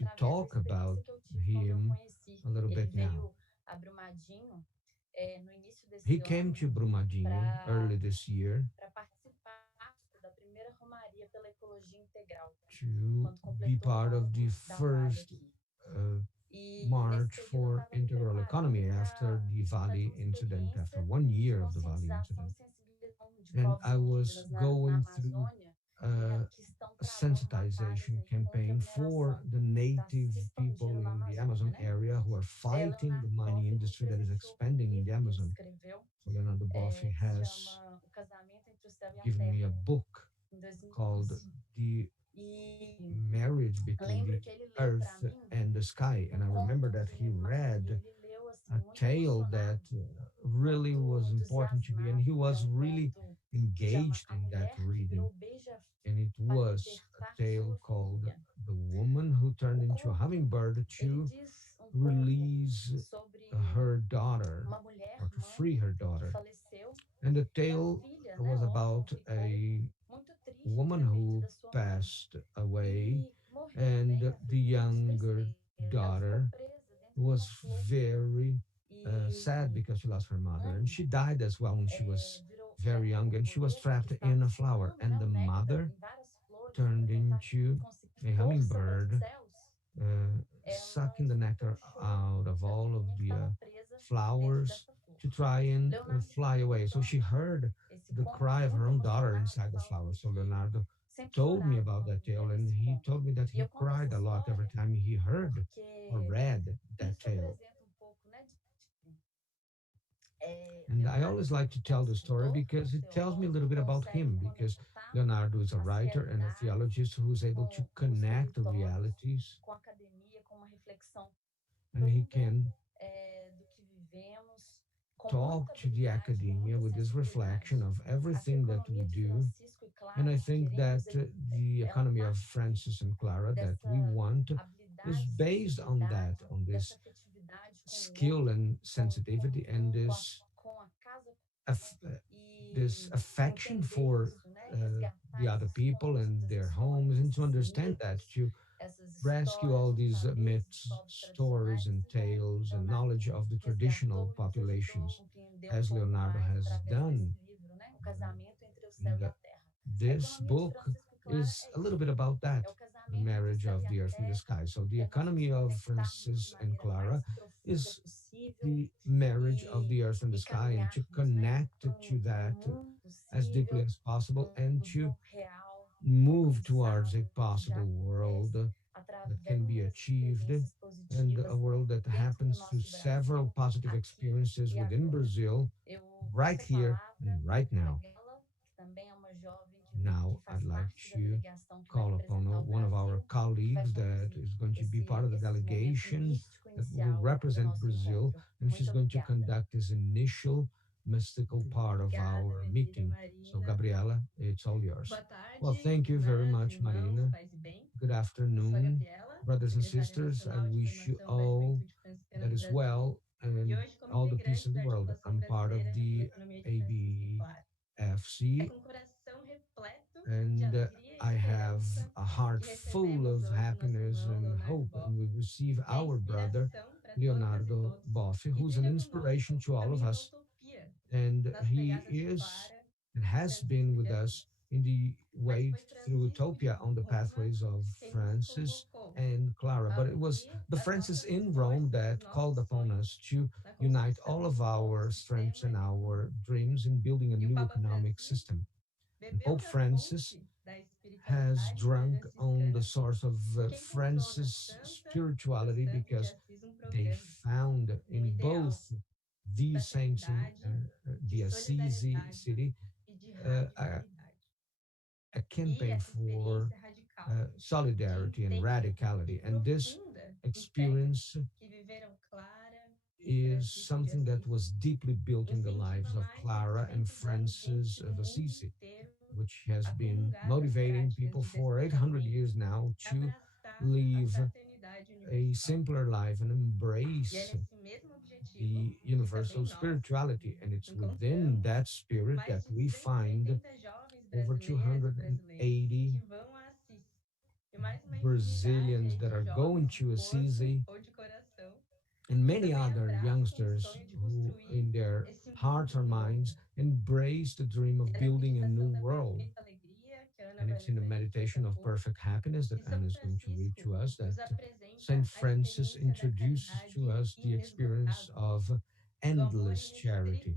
to talk about him a little bit now. He came to Brumadinho early this year to be part of the first uh, march for integral economy after the Valley incident, after 1 year of the Valley incident. And I was going through a sensitization campaign for the native people in the Amazon area who are fighting the mining industry that is expanding in the Amazon. So Leonardo Boff has given me a book called The Marriage Between the Earth and the Sky. And I remember that he read a tale that really was important to me, and he was really engaged in that reading. And it was a tale called The Woman Who Turned into a Hummingbird to release her daughter or to free her daughter. And the tale was about a woman who passed away, and the younger daughter was very sad because she lost her mother. And she died as well when she was very young, and she was trapped in a flower. And the mother turned into a hummingbird, sucking the nectar out of all of the flowers to try and fly away. So she heard the cry of her own daughter inside the flower. So Leonardo told me about that tale, and he told me that he cried a lot every time he heard or read that tale. And I always like to tell the story because it tells me a little bit about him. Because Leonardo is a writer and a theologist who is able to connect the realities, and he can talk to the academia with this reflection of everything that we do. And I think that the economy of Francis and Clara that we want is based on that, on this skill and sensitivity and aff- uh, this affection for the other people and their homes, and to understand that, to rescue all these myths, stories, and tales and knowledge of the traditional populations, as Leonardo has done. And this book is a little bit about that, the marriage of the earth and the sky. So, the economy of Francis and Clara is the marriage of the earth and the sky, and to connect to that as deeply as possible, and to move towards a possible world that can be achieved, and a world that happens through several positive experiences within Brazil, right here and right now. Now, I'd like to call upon one of our colleagues that is going to be part of the delegation that will represent Brazil, and she's going to conduct this initial mystical part of our meeting. So, Gabriela, it's all yours. Well, thank you very much, Marina. Good afternoon, brothers and sisters. I wish you all that is well and all the peace in the world. I'm part of the ABFC, and I have a heart full of happiness and hope. And we receive our brother, Leonardo Boff, who's an inspiration to all of us. And he is and has been with us in the way through utopia on the pathways of Francis and Clara. But it was the Francis in Rome that called upon us to unite all of our strengths and our dreams in building a new economic system. And Pope Francis has drunk on the source of Francis' spirituality, because they found in both these saints in the Assisi city a campaign for solidarity and radicality. And this experience is something that was deeply built in the lives of Clara and Francis of Assisi, which has been motivating people for 800 years now to live a simpler life and embrace the universal spirituality. And it's within that spirit that we find over 280 Brazilians that are going to Assisi, and many other youngsters who, in their hearts or minds, embrace the dream of building a new world. And it's in a meditation of perfect happiness that Anna is going to read to us that Saint Francis introduces to us the experience of endless charity,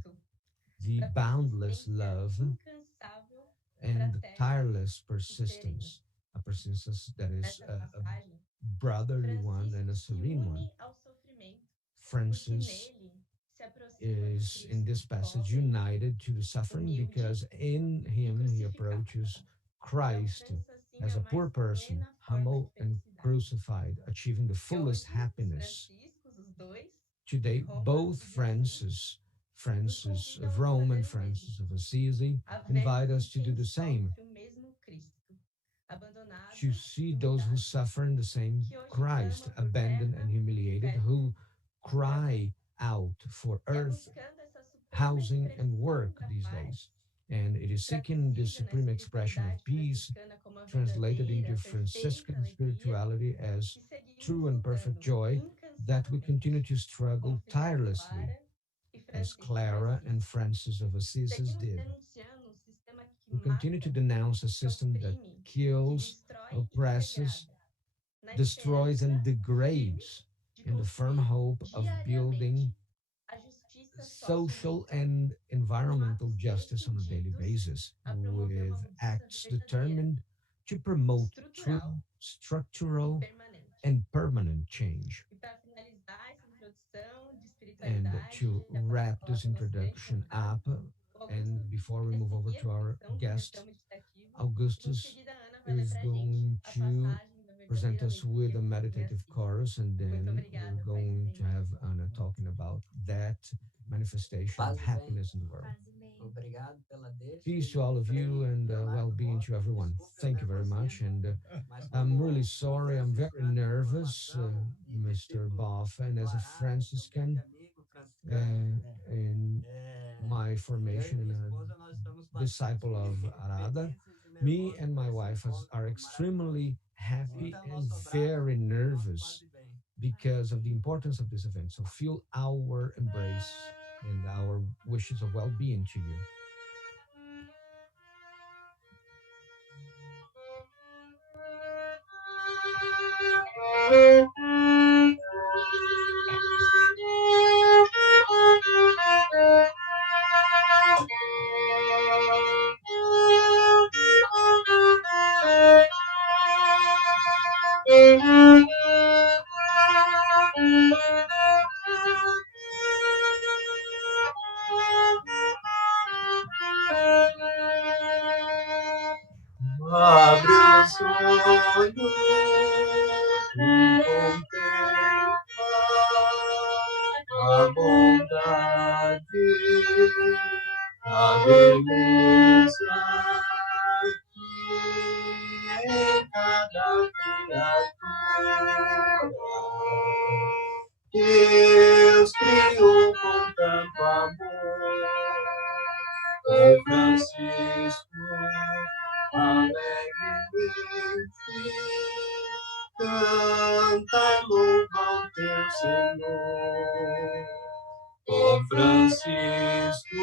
the boundless love, and the tireless persistence, a persistence that is a brotherly one and a serene one. Francis is in this passage united to the suffering because in him he approaches Christ as a poor person, humble and crucified, achieving the fullest happiness. Today, both Francis of Rome and Francis of Assisi, invite us to do the same, to see those who suffer in the same Christ, abandoned and humiliated, who cry out for earth, housing, and work these days. And it is seeking this supreme expression of peace, translated into Franciscan spirituality as true and perfect joy, that we continue to struggle tirelessly, as Clara and Francis of Assisi did. We continue to denounce a system that kills, oppresses, destroys, and degrades in the firm hope of building social and environmental justice on a daily basis, with acts determined to promote true structural and permanent change. And to wrap this introduction up, and before we move over to our guest, Augustus is going to present us with a meditative chorus, and then we're going to have Anna talking about that manifestation of Paz e bem, happiness in the world. obrigado pela deixa Peace e to all of you, and well Leonardo being Boff, to everyone. desculpe eu Thank you very much. nervosismo, And mas I'm really como um sorry. I'm very franciscano de nervous, formação e Mr. discípulo Boff. And do as a Arara, seu grande Franciscan, amigo franciscano, in my eu e formation, minha and a esposa nós estamos disciple bastante of Arada, felizes e me nervosos and por my esse wife are encontro maravilhoso. extremely happy Sinta and nosso abraço very e nosso paz nervous e bem. because of the importance of this event. So feel our embrace and our wishes of well being to you. Abre os olhos e contempla a bondade, a beleza que em cada criatura Deus criou com tanto amor. O Francisco alegremente canta e louva o teu Senhor. O Francisco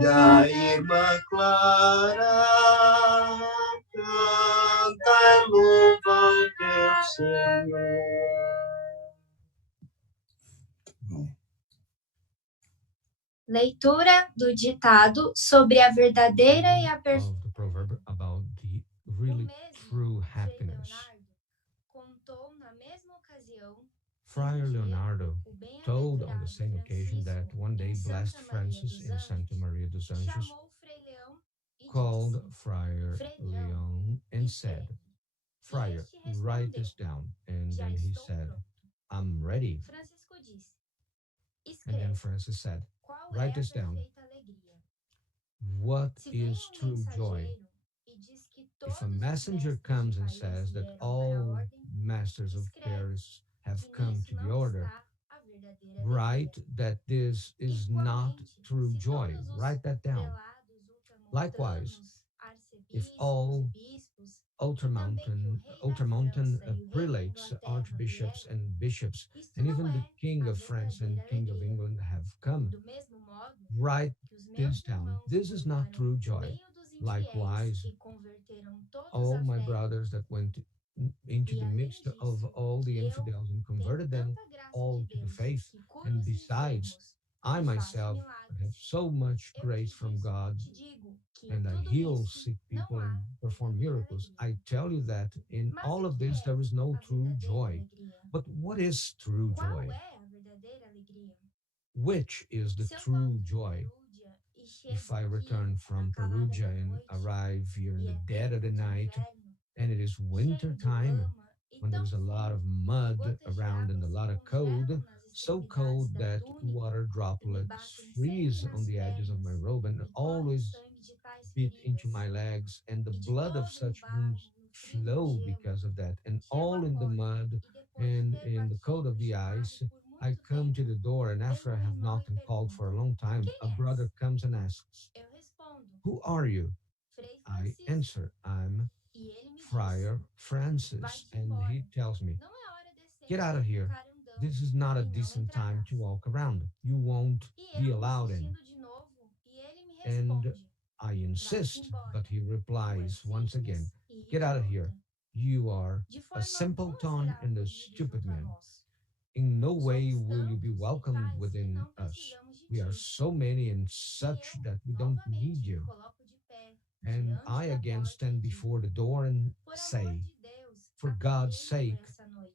e a irmã Clara canta e louva o teu Senhor. Leitura do ditado sobre a verdadeira e a of the proverb about the really true happiness. contou na mesma ocasião Friar Leonardo told on the same occasion that one day blessed Francis in Santa Maria dos Anjos Frei Leão called Friar Leon and said, Friar, write respondeu, this down. And then he said, I'm ready. Francisco disse: And then Escreve, Francis said, qual write é a this down. perfeita alegria? What Se vem is true joy? e diz que If a todos os messenger mestres comes de and Paris says that vieram para a all ordem, masters of escreve Paris have que come nisso to the não order, está a verdadeira write alegria. that this is not Igualmente, true se joy. todos os Write that down. prelados Likewise, ultramontanos, if arcebispos e all bispos ultramountain prelates, archbishops, and bishops, and even the King of France and King of England have come. Write this down. This is not true joy. Likewise, all my brothers that went into the midst of all the infidels and converted them all to the faith. And besides, I myself have so much grace from God and I heal sick people and perform miracles. I tell you that in all of this, there is no true joy. But what is true joy? Which is the true joy? If I return from Perugia and arrive here in the dead of the night, and it is winter time, when there is a lot of mud around and a lot of cold, so cold that water droplets freeze on the edges of my robe and always beat into my legs, and the blood of such wounds flow because of that, and all in the mud and in the cold of the ice. I come to the door, and after I have knocked and called for a long time, a brother comes and asks, "Who are you?" I answer, "I'm Friar Francis." And he tells me, "Get out of here. This is not a decent time to walk around. You won't be allowed in." And I insist, but he replies once again, "Get out of here. You are a simpleton and a stupid man. In no way will you be welcomed within us. We are so many and such that we don't need you." And I again stand before the door and say, "For God's sake,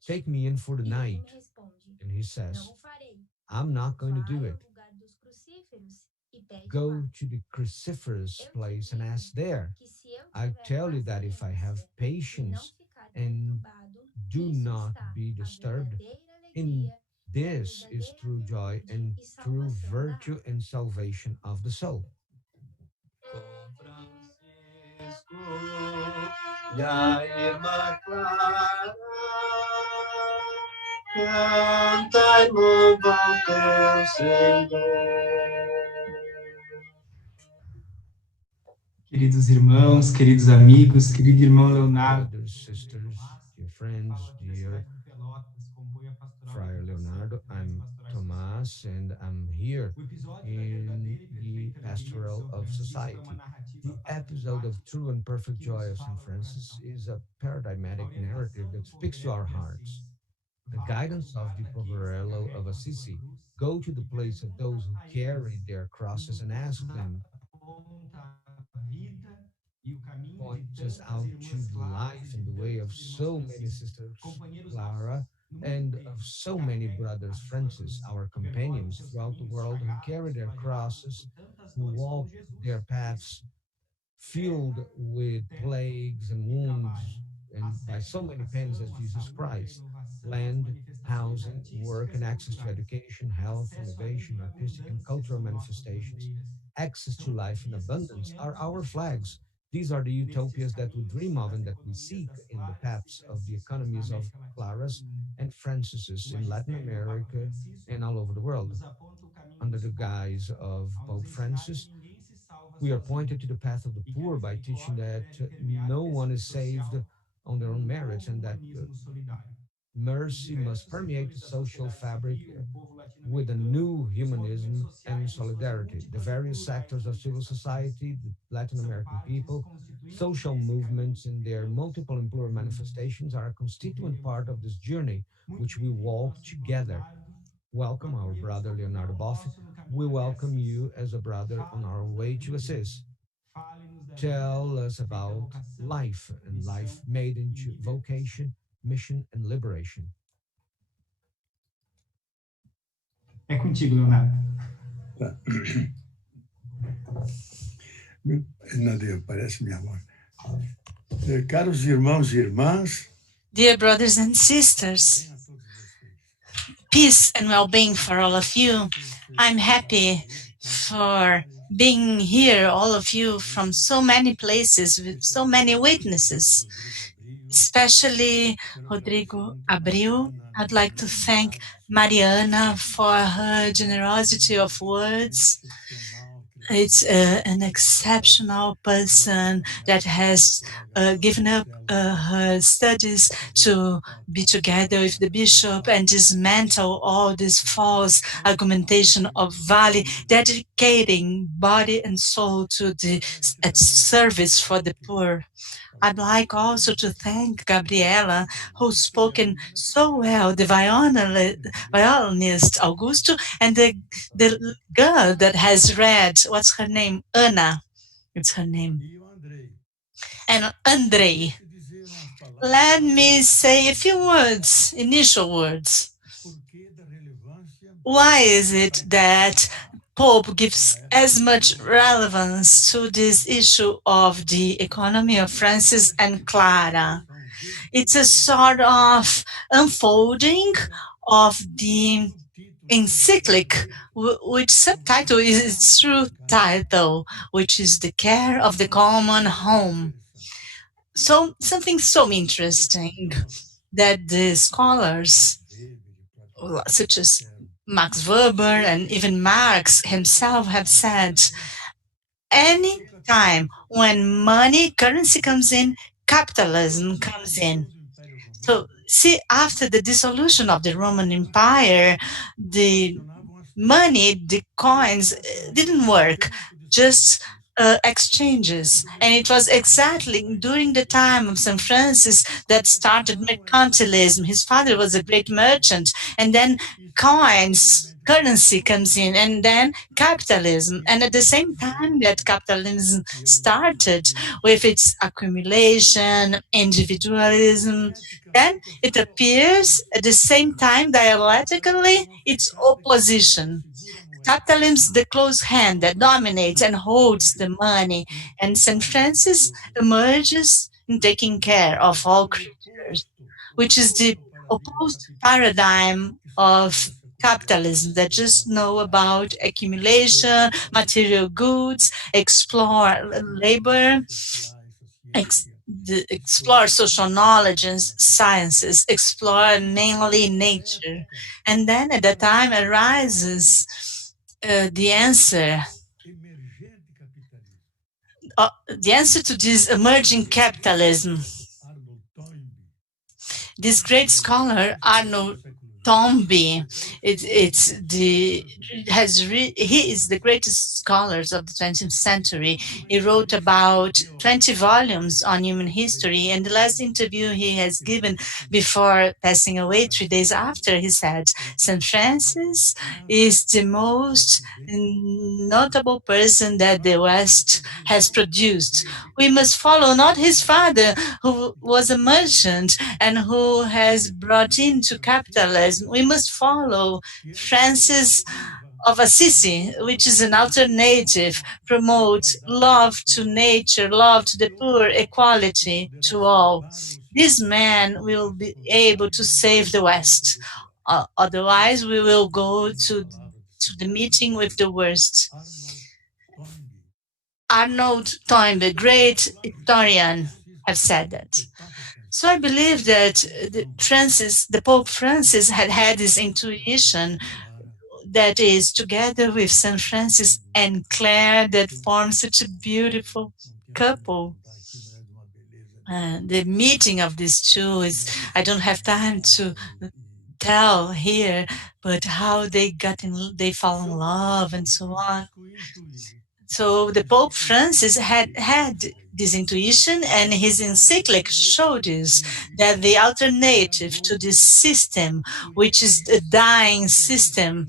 take me in for the night." And he says, "I'm not going to do it. Go to the cruciferous place and ask there. I tell you that if I have patience and do not be disturbed, in this is true joy and true virtue and salvation of the soul." Francisco e a irmã Clara canta e louva o teu Senhor. Queridos irmãos, queridos amigos, querido irmão Leonardo, Brothers, sisters, dear friends, fala dear diretamente de Pelotas, compõe a pastoral da Friar educação Leonardo. e das I'm pastorais sociais. Thomas, and I'm here O episódio da in verdadeira e the perfeita alegria de Pastoral São of Francisco é uma Society. narrativa The episode of paradigmática True and Perfect que nos Joy of St. fala ao Francis coração. is a A paradigmatic narrative orientação that do speaks to our poverello de hearts. Assis The vai ao guidance of lugar the daqueles que Poverello of carregam a sua Assisi: cruz go to the e place of those pergunta who a carry eles, their crosses and nos ask them, aponta a vida e o caminho de points us tantas out to irmãs the claras e life de and the way of tantos irmãos so many Francisco, sisters companheiros Clara nossos no mundo and of inteiro, que so many carregam brothers a sua Francis, cruz our e percorrem companions seus throughout the caminhos world who carry chagados, their flagelados crosses, por tantas who dores como walk their Jesus fez. paths filled with Terra plagues and e trabalho, wounds and by acesso à so many pains as educação, à Jesus saúde, à Christ: inovação, às land, manifestações housing, work, artísticas and e access to culturais, education, health, acesso à vida innovation, em artistic and abundância cultural são nossas manifestations, bandeiras. access to São life in utopias que abundance are sonhamos e our buscamos flags. These are the nestes utopias that we caminhos dream of das and that we economias seek das in the Claras e paths of the Franciscas na economies of América Latina e Claras no mundo. and O Francis's in Latin magistério do Papa America Francisco and all over the world. nos aponta o caminho Under dos the pobres, guise of ao nos Pope ensinar que Francis, ninguém se salva we are sozinho pointed to the path of the e que a poor by teaching misericórdia that deve permear o no one tecido is saved social on their como own um merits, novo and that humanismo solidário. Os mercy must diversos permeate the setores da social sociedade fabric civil, o povo with a latino-americano, new os movimentos humanism and sociais em suas solidarity. The múltiplas e various plurais sectors of civil manifestações society, the Latin são American partes people, constituintes social desse caminho movements que in their trilhamos multiple and plural juntos manifestations are a e constituent trilhamos part of this juntos. journey Muito which we bem-vindo, walk nosso irmão together. Leonardo. O Welcome, our acolhemos brother como Leonardo irmão Boff. nosso no We caminho de welcome Assis. you as a brother on our Fale-nos da way to vida, assist. fale-nos da vida Tell us feita about vocação, life and life missão made e into libertação. vocation, mission, and liberation. É contigo, Leonardo. Tá. Nadie, parece minha voz. Caros irmãos e irmãs, Dear brothers and sisters, bem a todos vocês. peace and well-being for all of you. I'm happy for being here, all of you from so many places with so many witnesses, especially Rodrigo Abreu. I'd like to thank Mariana for her generosity of words It's an exceptional person that has given up her studies to be together with the bishop and dismantle all this false argumentation of Vale, dedicating body and soul to the at service for the poor. I'd like also to thank Gabriela, who's spoken so well, the violinist Augusto, and the girl that has read, what's her name? Anna, it's her name. And Andrei. Let me say a few words, initial words. Why is it that Pope gives as much relevance to this issue of the economy of Francis and Clara? It's a sort of unfolding of the encyclic, which subtitle is its true title, which is The Care of the Common Home. So something so interesting that the scholars, such as Max Weber and even Marx himself, have said, any time when money, currency comes in, capitalism comes in. So, see, after the dissolution of the Roman Empire, the money, the coins didn't work, just exchanges. And it was exactly during the time of St. Francis that started mercantilism. His father was a great merchant, and then coins, currency comes in, and then capitalism. And at the same time that capitalism started with its accumulation, individualism, then it appears at the same time dialectically its opposition. Capitalism is the close hand that dominates and holds the money, and St. Francis emerges in taking care of all creatures, which is the opposed paradigm of capitalism that just know about accumulation, material goods, explore labor, explore social knowledge and sciences, explore mainly nature. And then at the time arises the answer to this emerging capitalism. This great scholar, Arnold Toynbee, he is the greatest scholars of the 20th century. He wrote about 20 volumes on human history. And the last interview he has given before passing away 3 days after, he said, St. Francis is the most notable person that the West has produced. We must follow not his father, who was a merchant and who has brought into capitalism. We must follow Francis of Assisi, which is an alternative, promotes love to nature, love to the poor, equality to all. This man will be able to save the West. Otherwise, we will go to the meeting with the worst. Arnold Toynbee, the great historian, have said that. So I believe that the Pope Francis had had this intuition that is together with St. Francis and Clare that forms such a beautiful couple. The meeting of these two is, I don't have time to tell here, but how they fall in love and so on. So the Pope Francis had this intuition, and his encyclic showed us that the alternative to this system, which is the dying system,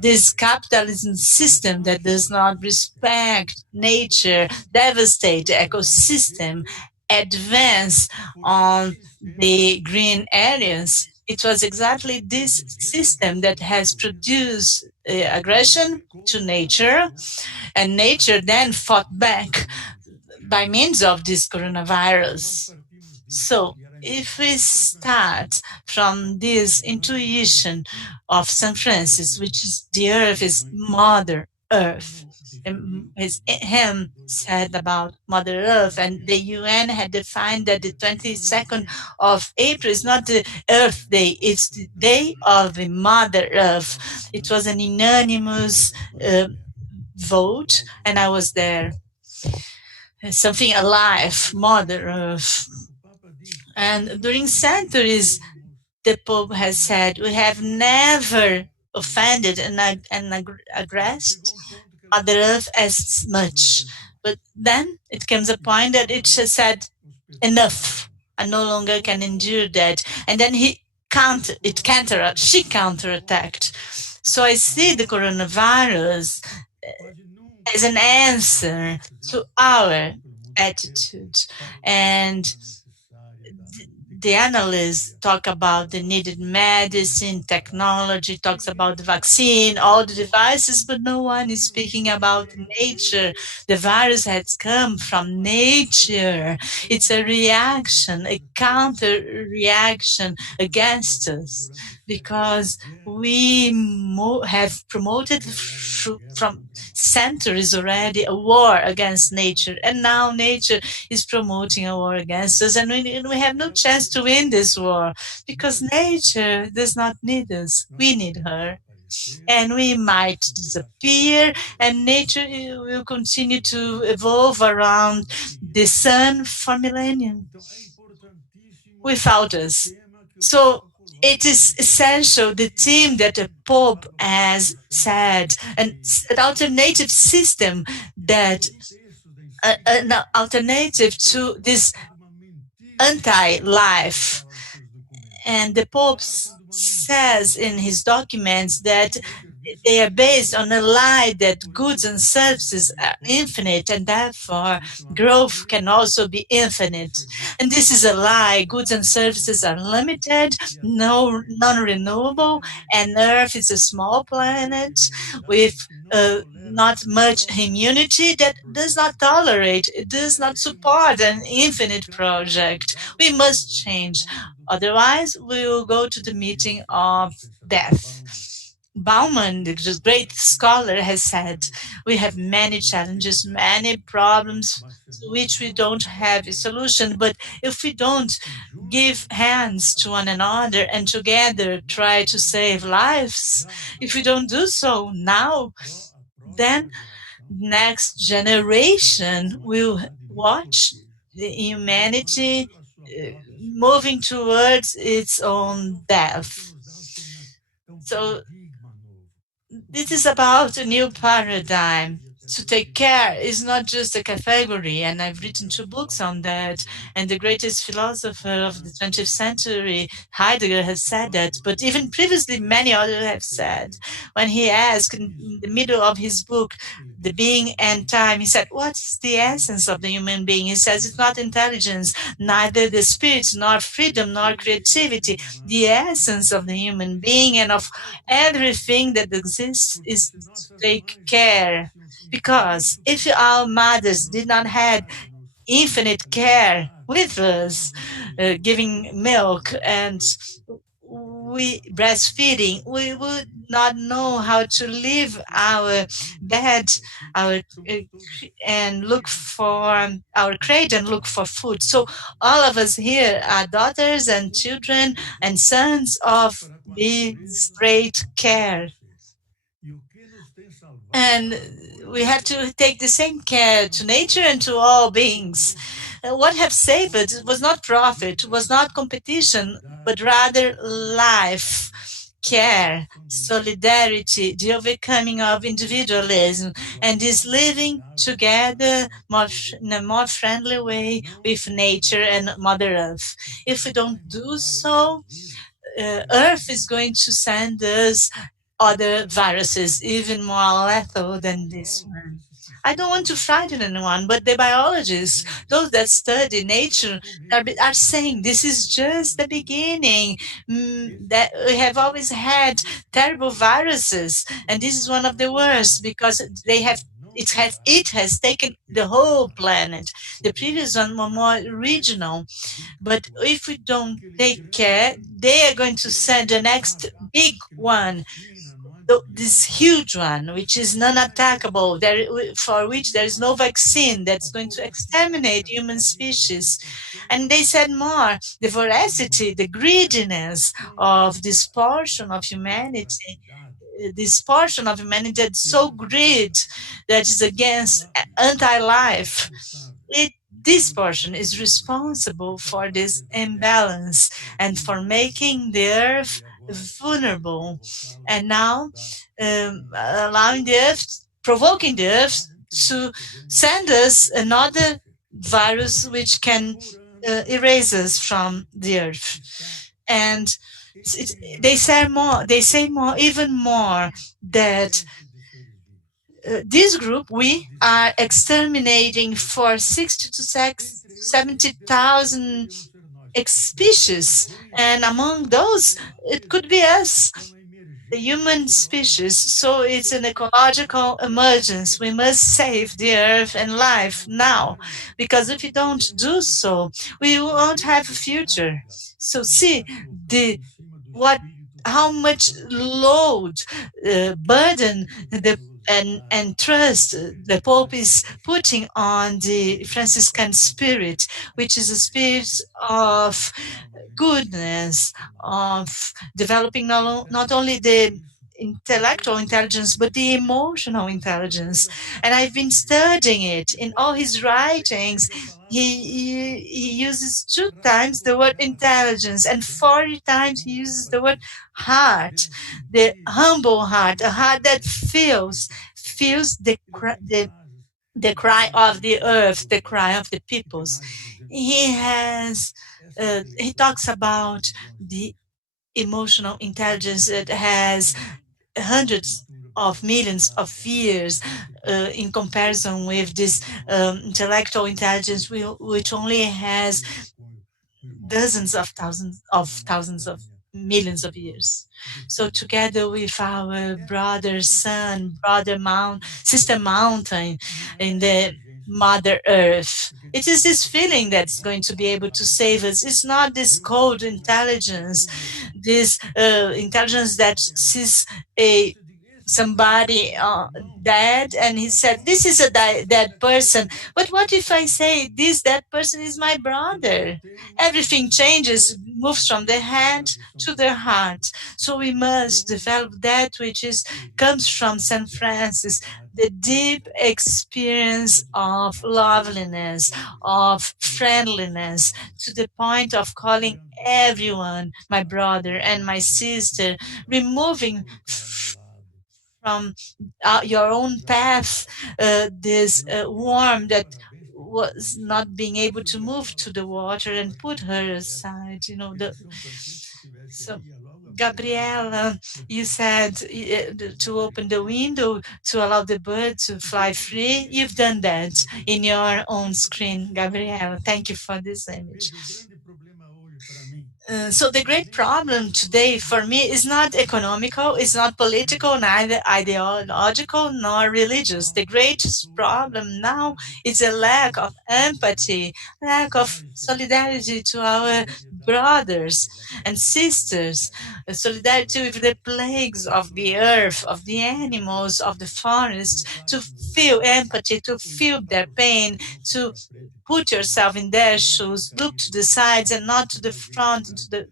this capitalism system that does not respect nature, devastate the ecosystem, advance on the green areas. It was exactly this system that has produced aggression to nature, and nature then fought back by means of this coronavirus. So, if we start from this intuition of St. Francis, which is the earth is Mother Earth, and him said about Mother Earth, and the UN had defined that the 22nd of April is not the Earth Day, it's the day of the Mother Earth. It was an unanimous vote, and I was there. Something alive, Mother Earth. And during centuries, the Pope has said, we have never offended and aggressed Mother Earth as much. But then it comes a point that it just said, enough. I no longer can endure that. And then she counterattacked. So I see the coronavirus as an answer to our attitude. And the analysts talk about the needed medicine, technology, talks about the vaccine, all the devices, but no one is speaking about nature. The virus has come from nature. It's a reaction, a counter reaction against us because we have promoted from centuries already a war against nature, and now nature is promoting a war against us, and we have no chance to win this war because nature does not need us. We need her. And we might disappear, and nature will continue to evolve around the sun for millennia without us. So it is essential, the theme that the Pope has said, an alternative system that an alternative to this anti-life. And the Pope says in his documents that they are based on a lie that goods and services are infinite and therefore growth can also be infinite. And this is a lie. Goods and services are limited, non-renewable, and Earth is a small planet with not much immunity that does not tolerate, it does not support an infinite project. We must change. Otherwise, we will go to the meeting of death. Bauman, the great scholar, has said, we have many challenges, many problems to which we don't have a solution. But if we don't give hands to one another and together try to save lives, if we don't do so now, then next generation will watch the humanity moving towards its own death. So this is about a new paradigm. To take care is not just a category, and I've written 2 books on that. And the greatest philosopher of the 20th century, Heidegger, has said that. But even previously, many others have said. When he asked in the middle of his book, The Being and Time, he said, what's the essence of the human being? He says it's not intelligence, neither the spirit, nor freedom, nor creativity. The essence of the human being and of everything that exists is to take care. Because if our mothers did not have infinite care with us, giving milk and we breastfeeding, we would not know how to leave our bed, our and look for our crate and look for food. So all of us here are daughters and children and sons of this great care. And we have to take the same care to nature and to all beings. What have saved it was not profit, was not competition, but rather life, care, solidarity, the overcoming of individualism, and this living together in a more friendly way with nature and Mother Earth. If we don't do so, Earth is going to send us other viruses, even more lethal than this one. I don't want to frighten anyone, but the biologists, those that study nature, are saying this is just the beginning. That we have always had terrible viruses, and this is one of the worst because they have. It has taken the whole planet. The previous one were more regional, but if we don't take care, they are going to send the next big one, this huge one, which is non-attackable, for which there is no vaccine, that's going to exterminate human species. And they said more, the voracity, the greediness of this portion of humanity this portion of humanity that's so great, that is against anti-life. It, this portion is responsible for this imbalance and for making the earth vulnerable, and now allowing the earth, provoking the earth to send us another virus which can erase us from the earth. And they say more. They say more, even more, that this group, we are exterminating for 60 to 70,000 species, and among those, it could be us, the human species. So it's an ecological emergency. We must save the earth and life now, because if we don't do so, we won't have a future. So see the what how much load, burden the and trust the Pope is putting on the Franciscan spirit, which is a spirit of goodness, of developing not only the intellectual intelligence but the emotional intelligence. And I've been studying it in all his writings. He uses 2 times the word intelligence, and 40 times he uses the word heart, the humble heart, a heart that feels the cry of the earth, the cry of the peoples. He talks about the emotional intelligence that has hundreds of millions of years, in comparison with this intellectual intelligence, which only has dozens of thousands of millions of years. So together with our brother sun, brother mount, sister mountain in the mother earth, it is this feeling that's going to be able to save us. It's not this cold intelligence, this intelligence that sees a somebody dead and he said, this is a dead person, but what if I say this dead person is my brother? Everything changes, moves from the hand to the heart. So we must develop that which is comes from St. Francis, the deep experience of loveliness, of friendliness, to the point of calling everyone my brother and my sister, removing from your own path this worm that was not being able to move to the water, and put her aside. So Gabriela, you said to open the window to allow the bird to fly free. You've done that in your own screen, Gabriela. Thank you for this image. So the great problem today for me is not economical, it's not political, neither ideological nor religious. The greatest problem now is a lack of empathy, lack of solidarity to our brothers and sisters, solidarity with the plagues of the earth, of the animals, of the forest, to feel empathy, to feel their pain, to put yourself in their shoes, look to the sides and not to the front, to,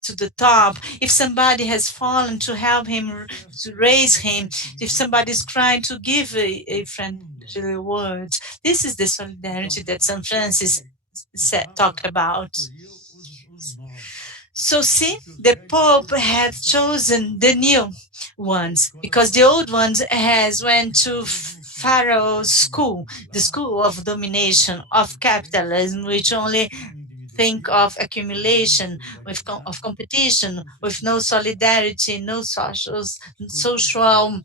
to the top. If somebody has fallen, to help him, to raise him. If somebody is crying, to give a friendly word. This is the solidarity that St. Francis talked about. So see, the Pope had chosen the new ones, because the old ones has went to Pharaoh's school, the school of domination, of capitalism, which only think of accumulation, of competition, with no solidarity, no social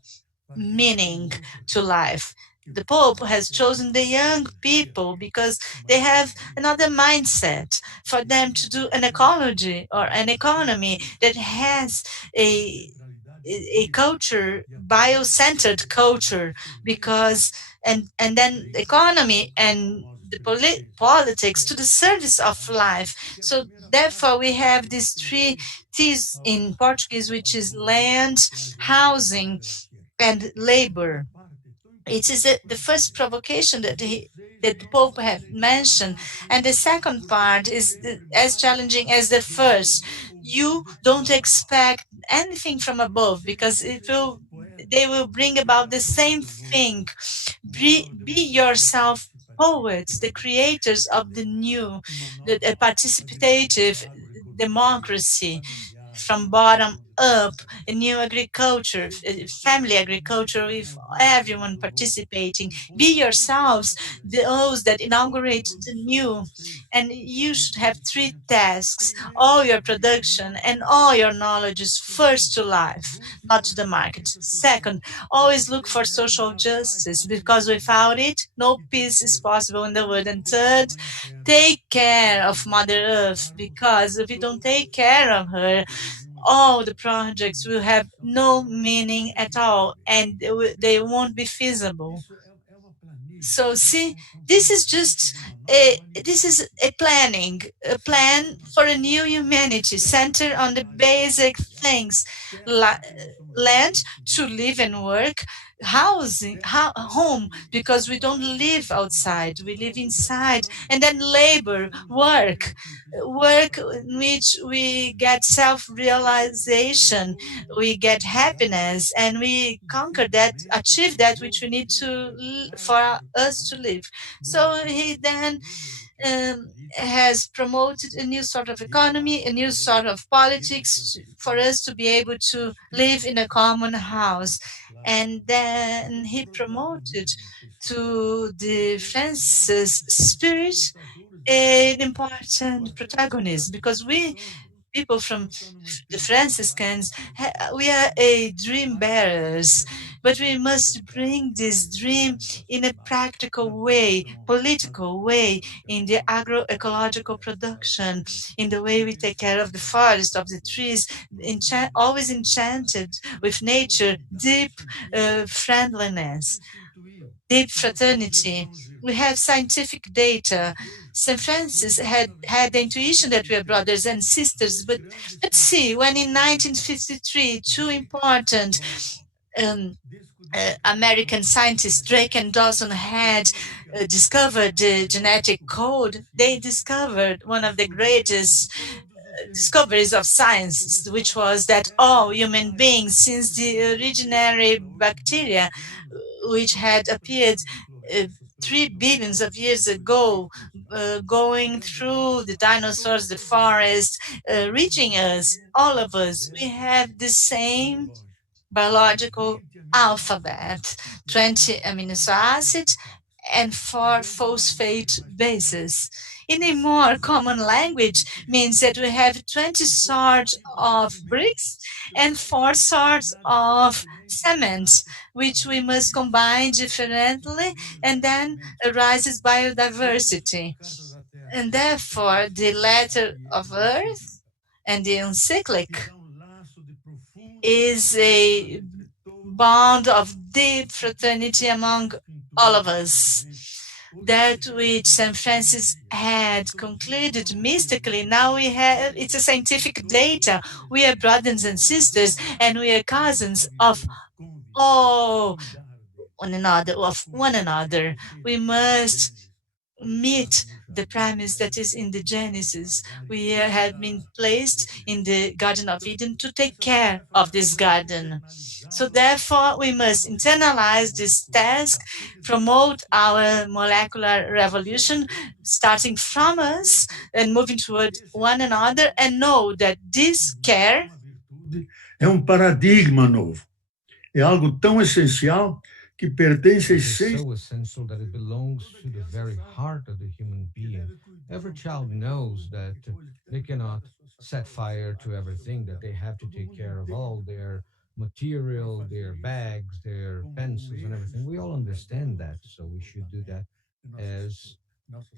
meaning to life. The Pope has chosen the young people because they have another mindset, for them to do an ecology or an economy that has a culture, bio-centered culture, because and then the economy and the politics to the service of life. So therefore we have these 3 T's in Portuguese, which is land, housing, and labor. It is the first provocation that the Pope have mentioned, and the second part is as challenging as the first. You don't expect anything from above because they will bring about the same thing. Be yourself poets, the creators of the new, the participative democracy from bottom up, a new agriculture, family agriculture with everyone participating. Be yourselves those that inaugurate the new. And you should have three tasks. All your production and all your knowledge is first to life, not to the market. Second, always look for social justice because without it, no peace is possible in the world. And third, take care of Mother Earth because if you don't take care of her, all the projects will have no meaning at all and they won't be feasible. So see, this is just this is a plan for a new humanity centered on the basic things: la- land to live and work, housing, home, because we don't live outside, we live inside, and then labor, work in which we get self-realization, we get happiness, and we conquer that, achieve that which we need to for us to live. So he then has promoted a new sort of economy, a new sort of politics for us to be able to live in a common house. And then he promoted to the Francis spirit an important protagonist because we people from the Franciscans, we are a dream bearers, but we must bring this dream in a practical way, political way, in the agroecological production, in the way we take care of the forest, of the trees, always enchanted with nature, deep friendliness, deep fraternity. We have scientific data. St. Francis had the intuition that we are brothers and sisters. But let's see, when in 1953, two important um, American scientists, Drake and Dawson, had discovered the genetic code, they discovered one of the greatest discoveries of science, which was that all human beings, since the originary bacteria, which had appeared uh, 3 billions of years ago, going through the dinosaurs, the forest, reaching us, all of us, we have the same biological alphabet, 20 amino acids and 4 phosphate bases. In a more common language means that we have 20 sorts of bricks and 4 sorts of cement, which we must combine differently, and then arises biodiversity. And therefore, the letter of Earth and the encyclic is a bond of deep fraternity among all of us. That which St. Francis had concluded mystically, now we have it's a scientific data. We are brothers and sisters, and we are cousins of all one another. We must meet the premise that is in the Genesis. We have been placed in the Garden of Eden to take care of this garden. So therefore, we must internalize this task, promote our molecular revolution, starting from us and moving toward one another, and know that this care É um paradigma novo. É algo tão essencial que pertence à It is essência. so essential that it belongs to the very heart of the human being. Every child knows that they cannot set fire to everything, that they have to take care of all their material, their bags, their pencils, and everything. We all understand that, so we should do that as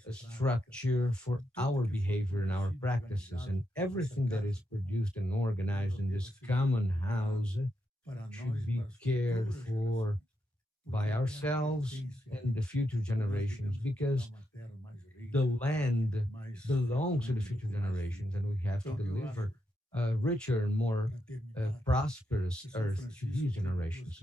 a structure for our behavior and our practices. And everything that is produced and organized in this common house should be cared for by ourselves and the future generations, because the land belongs to the future generations, and we have to deliver a richer and more prosperous earth to these generations.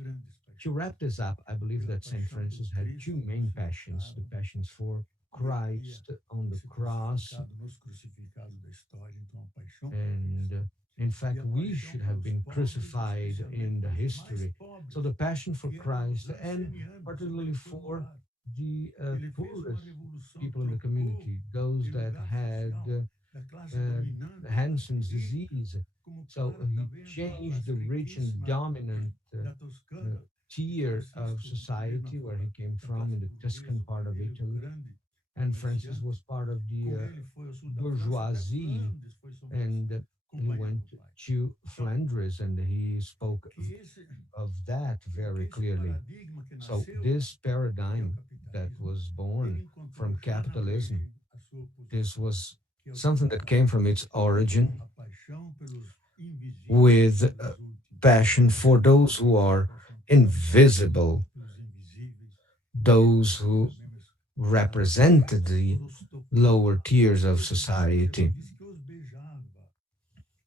To wrap this up, I believe pela that St. paixão pelo Francis had Cristo two main passions: the crucificado, passions for e ele queria Christ on the esse cross, crucificado nos crucificados da história. Então, a paixão pelo and Cristo in e fact, a we paixão should have pelos been pobres, crucified in especialmente the os mais history. So, pobres, the passion for que eram os Christ, and ancenianos, particularly trabalhadores do for lar. the Ele fez uma poorest revolução, people in the trocou community, those o that lugar had social da classe uh, dominante, da classe Hansen's rica, disease. como So, he também aquela changed classe the rich and riquíssima dominant da uh, Toscana, que tier of Francisco mesmo society where he fora came da from classe in the burguesa, Tuscan o pai part of dele, um Italy. grande And Francis comerciante. was part of the Com ele foi ao sul da França, até bourgeoisie, Flandres, foi and he acompanhando went o pai. to Então, Flanders and he spoke que esse, of that que very esse clearly. paradigma que So, nasceu, this que é o paradigm that capitalismo, was ele born encontrou from já na capitalism, origem a sua this oposição, was que é o something that came significado from its principal, origin a paixão pelos invisíveis e with pelos últimos, passion for those who a are paixão pelos pobres, invisible, pelos invisíveis, those who pelas mesmas classes represented baixas, the pelos lower tocados. tiers of Ele society. diz que os beijava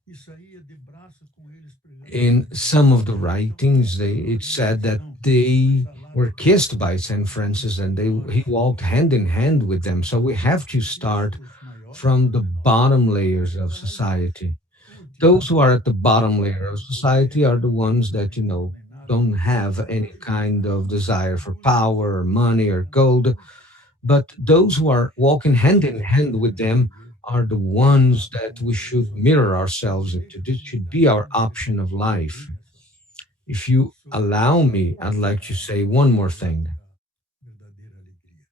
e saía de braço com eles pregando o In evangelho. some of the Então, writings, essa it lógica said that cristã they começa lá were no kissed começo, by Saint nos Francis and he menores, walked hand in hand with them. So we have to start os maiores e from os the menores. bottom Então, ele layers of começa lá embaixo. society. O último, Those who are at the que não bottom tem layer of nem society are poder, the nem ones that, conhecimento, nem nada, don't have só any gosta de kind ganhar of desire for muito power or dinheiro, money or ganhar gold. muito. But those who are walking hand in Esses hand devem with them aprender are the a ones lidar that we com should mirror sociedade. ourselves into. Deixa a This should be our comunicação ser option of life. comunicação If you sobre allow me, I'd like to say one more thing, report da verdadeira alegria.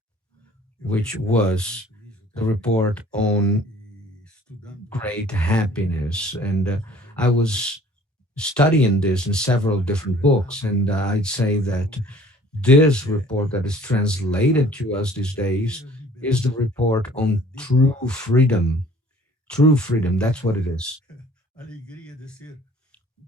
Eu which fico lendo was muito isso, the report on e estudando isso, great e happiness. And I fazendo isso. was studying this in Eu several acho que a different books, and verdadeira I'd say that paixão this é report that is celebrar translated to us a these days verdadeira is the liberdade, report a on verdadeira true liberdade. freedom. True freedom, that's what it is. Alegria de ser,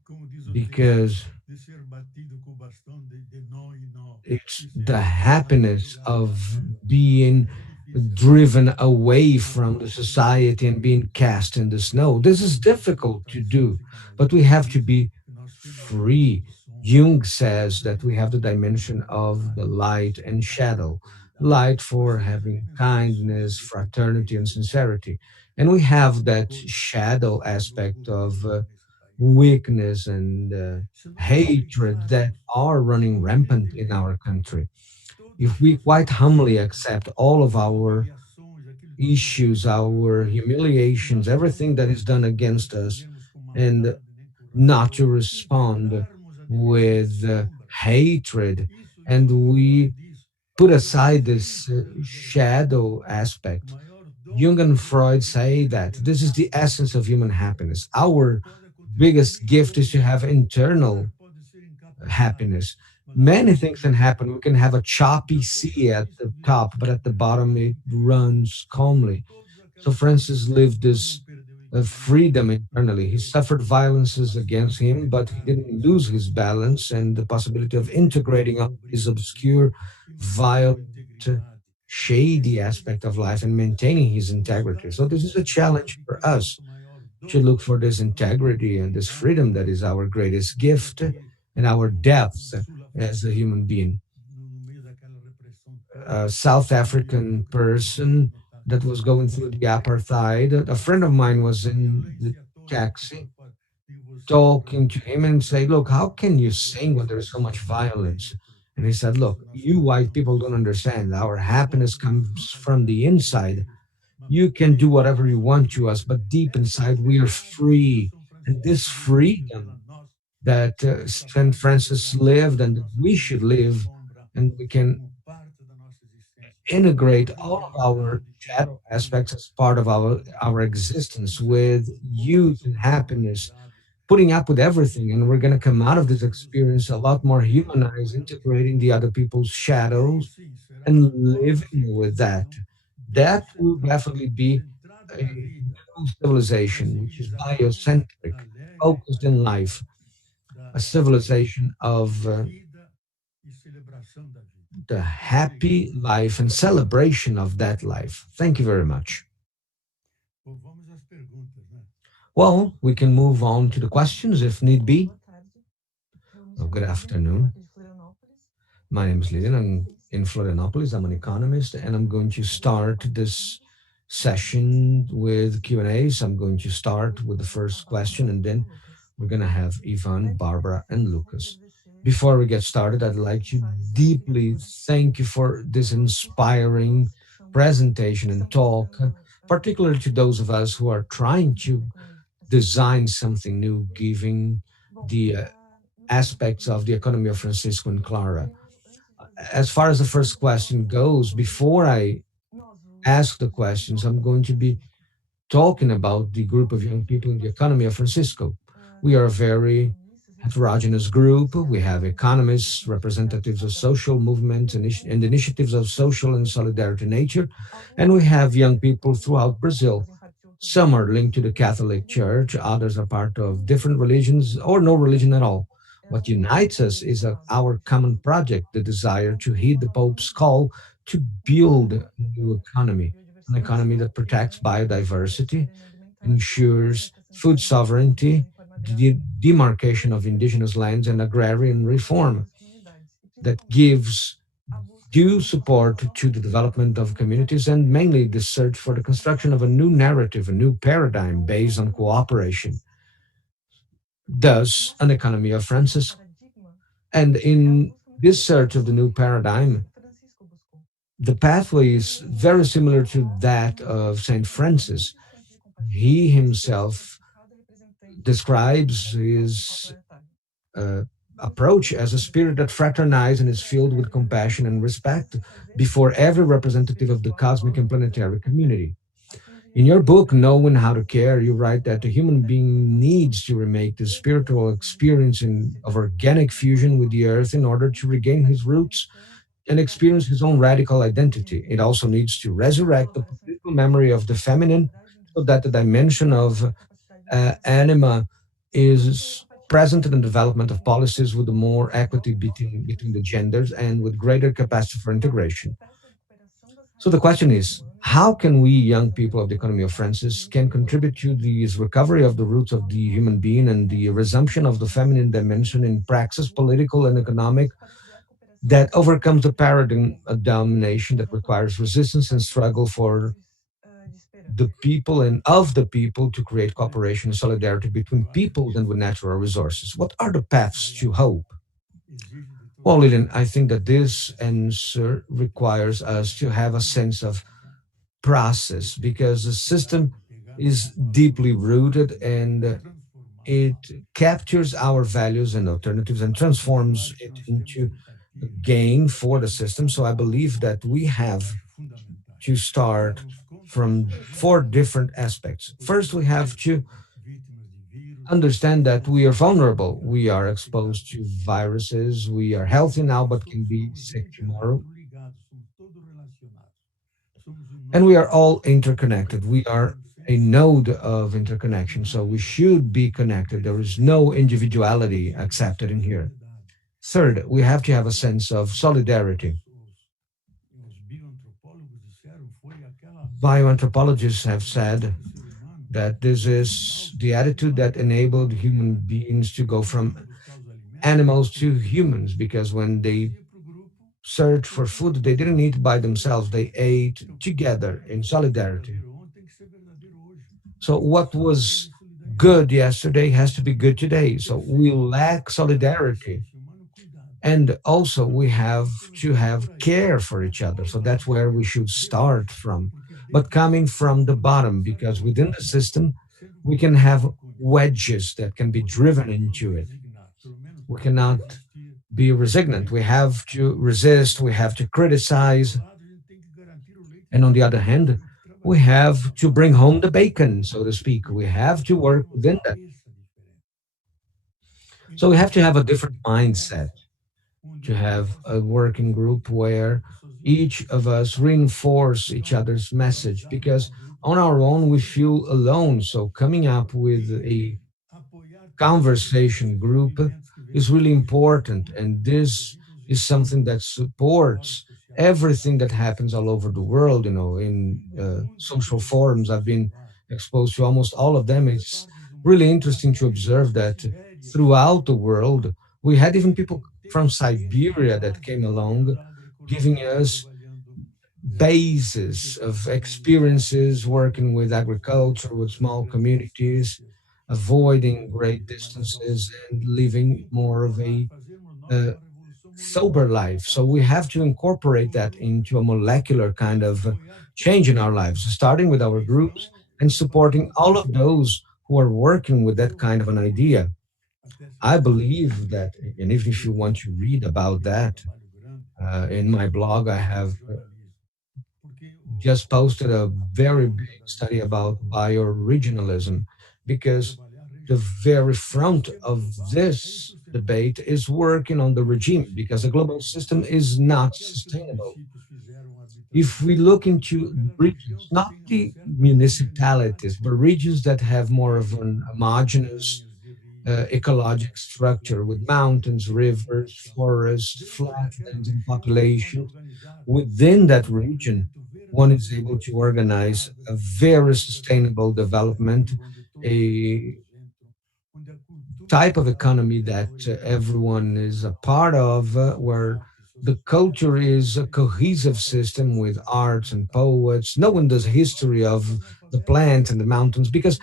como diz o texto, Because de ser batido com o bastão de nó em nó it's e ser the empurrado, happiness jogado para of fora. being É difícil essa driven liberdade. away A from the força do society and being sofrimento. cast in the Essa snow. This is força da difficult to traição, do, but we psicanalista have to diz be que nós temos a dimensão free. de sombra, Jung says temos a that we have the dimensão de dimension of the fraternidade, de light and sinceridade, de shadow. integridade. Light Nós for temos a having dimensão de kindness, sombra, de fraternity, and pobreza, de sincerity. morte. And we have Somos that todos shadow nos aspect of burburinhos nesse país. weakness and Se nós hatred that aceitarmos are running rampant in our humildemente country. todos If os we nossos quite humbly defeitos, accept all of as our humilhações, aquilo que nos é issues, feito contra our nós, e humiliations, nós não everything that is done against us, respondemos com and maldade nem com not to rancor, respond enfrentarmos a dimensão de with sombra, hatred, isso and que Freud we diz, put é a aside this essência da liberdade. shadow O aspect. maior dom Jung que and Deus nos Freud deu é say a that this is the liberdade. essence of human happiness. Isso Our pode acontecer biggest em gift is to coisas, have o internal mar pode ser encapotado, happiness. mas nós Many temos things can liberdade. happen. We can have a choppy Então, São sea at Francisco the viveu top, essa but at the bottom liberdade it interior, runs viveu calmly. todas So aquelas Francis coisas, lived mas não this perdeu o equilíbrio, freedom não internally. He perdeu suffered a violences against capacidade de him, but he integrar o didn't lose his racional, balance and the possibility of de enfrentar a integrating all his pobreza, obscure, e manter a sua violent, integridade. shady Esse é o aspect of desafio, life and maintaining his integrity. buscar So essa this is a integridade challenge for que é o us nosso maior to dom, look for this a nossa integrity and this dignidade, freedom that is our greatest estar gift aqui and our no depth as a sul-africano, human being. no meio daquela repressão A toda, South no meio do African capitalismo person que está that was going through the apartheid. A friend of mine was a in the violência toda aqui para taxi fora. Digo, você é talking to him and brasileiro, say, "Look, how can you e a sing when there's so much destruição por violence?" dentro, And he said, "Look, nossa you white nação people está don't sendo understand. Our os happiness pobres, comes as from the inside. mulheres, You can do negros, whatever you want to us, sobreviventes. but deep Essa é a inside, we are verdade que o free." São And Francisco this queria pela freedom nós, that somos St. capazes de Francis integrar lived toda a and that nossa we should dimensão de live, sombra and we can como parte da nossa existência. A integrate all of our cordialidade com shadow alegria, aspects as part of our com existence with pensamentos bons youth and sobre as happiness, humanidades, putting up with com everything. And we're going to come out of this todos os experience a lot more problemas com humanized, elas. integrating the other people's E aí shadows sim, será and uma nova living with that. civilização, That will biocentrada, definitely be centrada a na vida, new uma civilization, which is civilização biocentric, alegre, focused in life, aliviada, a da vida, civilization of vida e celebração da vida. the Muito obrigado. happy life and celebration of that life. Thank you very much. Bom, vamos às perguntas, né? Well, we can move on to the questions if need be. Well, good afternoon. My name is Lilian. I'm in Florianopolis. I'm an economist, and I'm going to start this session with Q&As. I'm going to start with the first question, and then we're going to have Ivan, Barbara, and Lucas. Before we get started, I'd like to deeply thank you for this inspiring presentation and talk, particularly to those of us who are trying to design something new, giving the aspects of the economy of Francisco and Clara. As far as the first question goes, before I ask the questions, I'm going to be talking about the group of young people in the economy of Francisco. We are a very heterogeneous group. We have economists, representatives of social movements and initiatives of social and solidarity nature, and we have young people throughout Brazil. Some are linked to the Catholic Church, others are part of different religions or no religion at all. What unites us is our common project, the desire to heed the Pope's call to build a new economy, an economy that protects biodiversity, ensures food sovereignty, the demarcation of indigenous lands, and agrarian reform that gives due support to the development of communities and mainly the search for the construction of a new narrative, a new paradigm based on cooperation, thus an economy of Francisco. And in this search of the new paradigm, the pathway is very similar to that of St. Francis. He himself describes his uh, approach as a spirit that fraternizes and is filled with compassion and respect before every representative of the cosmic and planetary community. In your book, Knowing How to Care, you write that the human being needs to remake the spiritual experience of organic fusion with the earth in order to regain his roots and experience his own radical identity. It also needs to resurrect the political memory of the feminine so that the dimension of anima is present in the development of policies with more equity between the genders and with greater capacity for integration. So the question is, how can we young people of the economy of Francis can contribute to this recovery of the roots of the human being and the resumption of the feminine dimension in praxis, political and economic, that overcomes the paradigm of domination that requires resistance and struggle for the people and of the people to create cooperation and solidarity between peoples and with natural resources? What are the paths to hope? Well, Lilian, I think that this answer requires us to have a sense of process because the system is deeply rooted and it captures our values and alternatives and transforms it into a gain for the system. So I believe that we have to start from four different aspects. First, we have to understand that we are vulnerable. We are exposed to viruses. We are healthy now, but can be sick tomorrow. And we are all interconnected. We are a node of interconnection. So we should be connected. There is no individuality accepted in here. Third, we have to have a sense of solidarity. Bioanthropologists have said that this is the attitude that enabled human beings to go from animals to humans because when they searched for food, they didn't eat by themselves, they ate together in solidarity. So, what was good yesterday has to be good today. So, we lack solidarity. And also, we have to have care for each other. So, that's where we should start from. But coming from the bottom, because within the system, we can have wedges that can be driven into it. We cannot be resignant. We have to resist, we have to criticize. And on the other hand, we have to bring home the bacon, so to speak. We have to work within that. So we have to have a different mindset, to have a working group where each of us reinforce each other's message because on our own we feel alone. So coming up with a conversation group is really important. And this is something that supports everything that happens all over the world. You know, in social forums, I've been exposed to almost all of them. It's really interesting to observe that throughout the world, we had even people from Siberia that came along, giving us basis of experiences working with agriculture, with small communities, avoiding great distances, and living more of a uh, sober life. So we have to incorporate that into a molecular kind of change in our lives, starting with our groups and supporting all of those who are working with that kind of an idea. I believe that, and even if you want to read about that, in my blog, I have just posted a very big study about bioregionalism because the very front of this debate is working on the regime because the global system is not sustainable. If we look into regions, not the municipalities, but regions that have more of an homogeneous ecologic structure with mountains, rivers, forests, flatlands, and populations, within that region, one is able to organize a very sustainable development, a type of economy that everyone is a part of, where the culture is a cohesive system with arts and poets. No one does history of the plants and the mountains because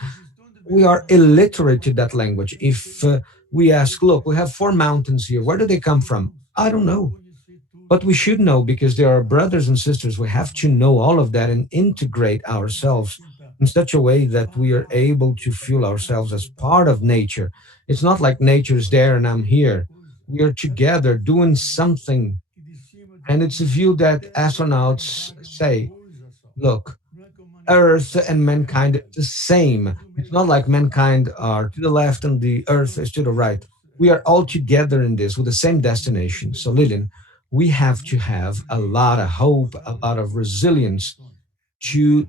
we are illiterate to that language. If we ask, look, we have four mountains here. Where do they come from? I don't know. But we should know because they are brothers and sisters. We have to know all of that and integrate ourselves in such a way that we are able to feel ourselves as part of nature. It's not like nature is there and I'm here. We are together doing something. And it's a view that astronauts say, look, Earth and mankind is the same. It's not like mankind are to the left and the Earth is to the right. We are all together in this with the same destination. So, Lillian, we have to have a lot of hope, a lot of resilience to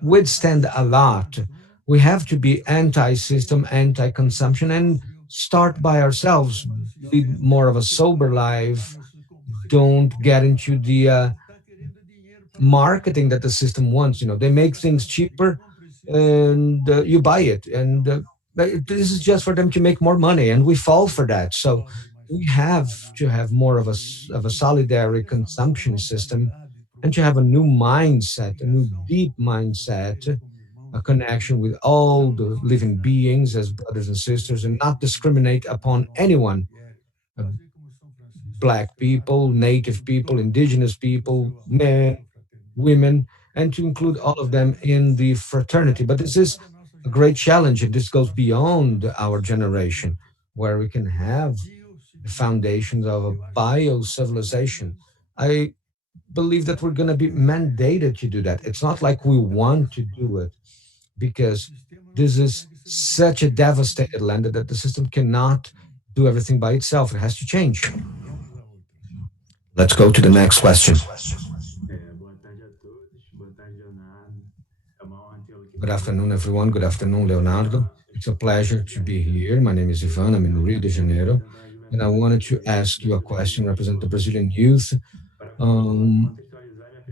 withstand a lot. We have to be anti system, anti consumption, and start by ourselves, lead more of a sober life. Don't get into the marketing that the system wants. You know, they make things cheaper, and you buy it, and this is just for them to make more money, and we fall for that. So we have to have more of a solidary consumption system, and to have a new mindset, a new deep mindset, a connection with all the living beings as brothers and sisters, and not discriminate upon anyone. uh, Black people, native people, indigenous people, men, women, and to include all of them in the fraternity. But this is a great challenge, and this goes beyond our generation, where we can have the foundations of a bio civilization. I believe that we're going to be mandated to do that. It's not like we want to do it, because this is such a devastated land that the system cannot do everything by itself. It has to change. Let's go to the next question. Boa tarde a todos, boa tarde, Leonardo. É uma honra tê-lo aqui Good com a afternoon, gente. everyone. Good afternoon, Leonardo. It's a pleasure to be here. My name is Ivan. I'm in Rio de Janeiro. And I wanted to ask you a question, represent the Brazilian youth, um,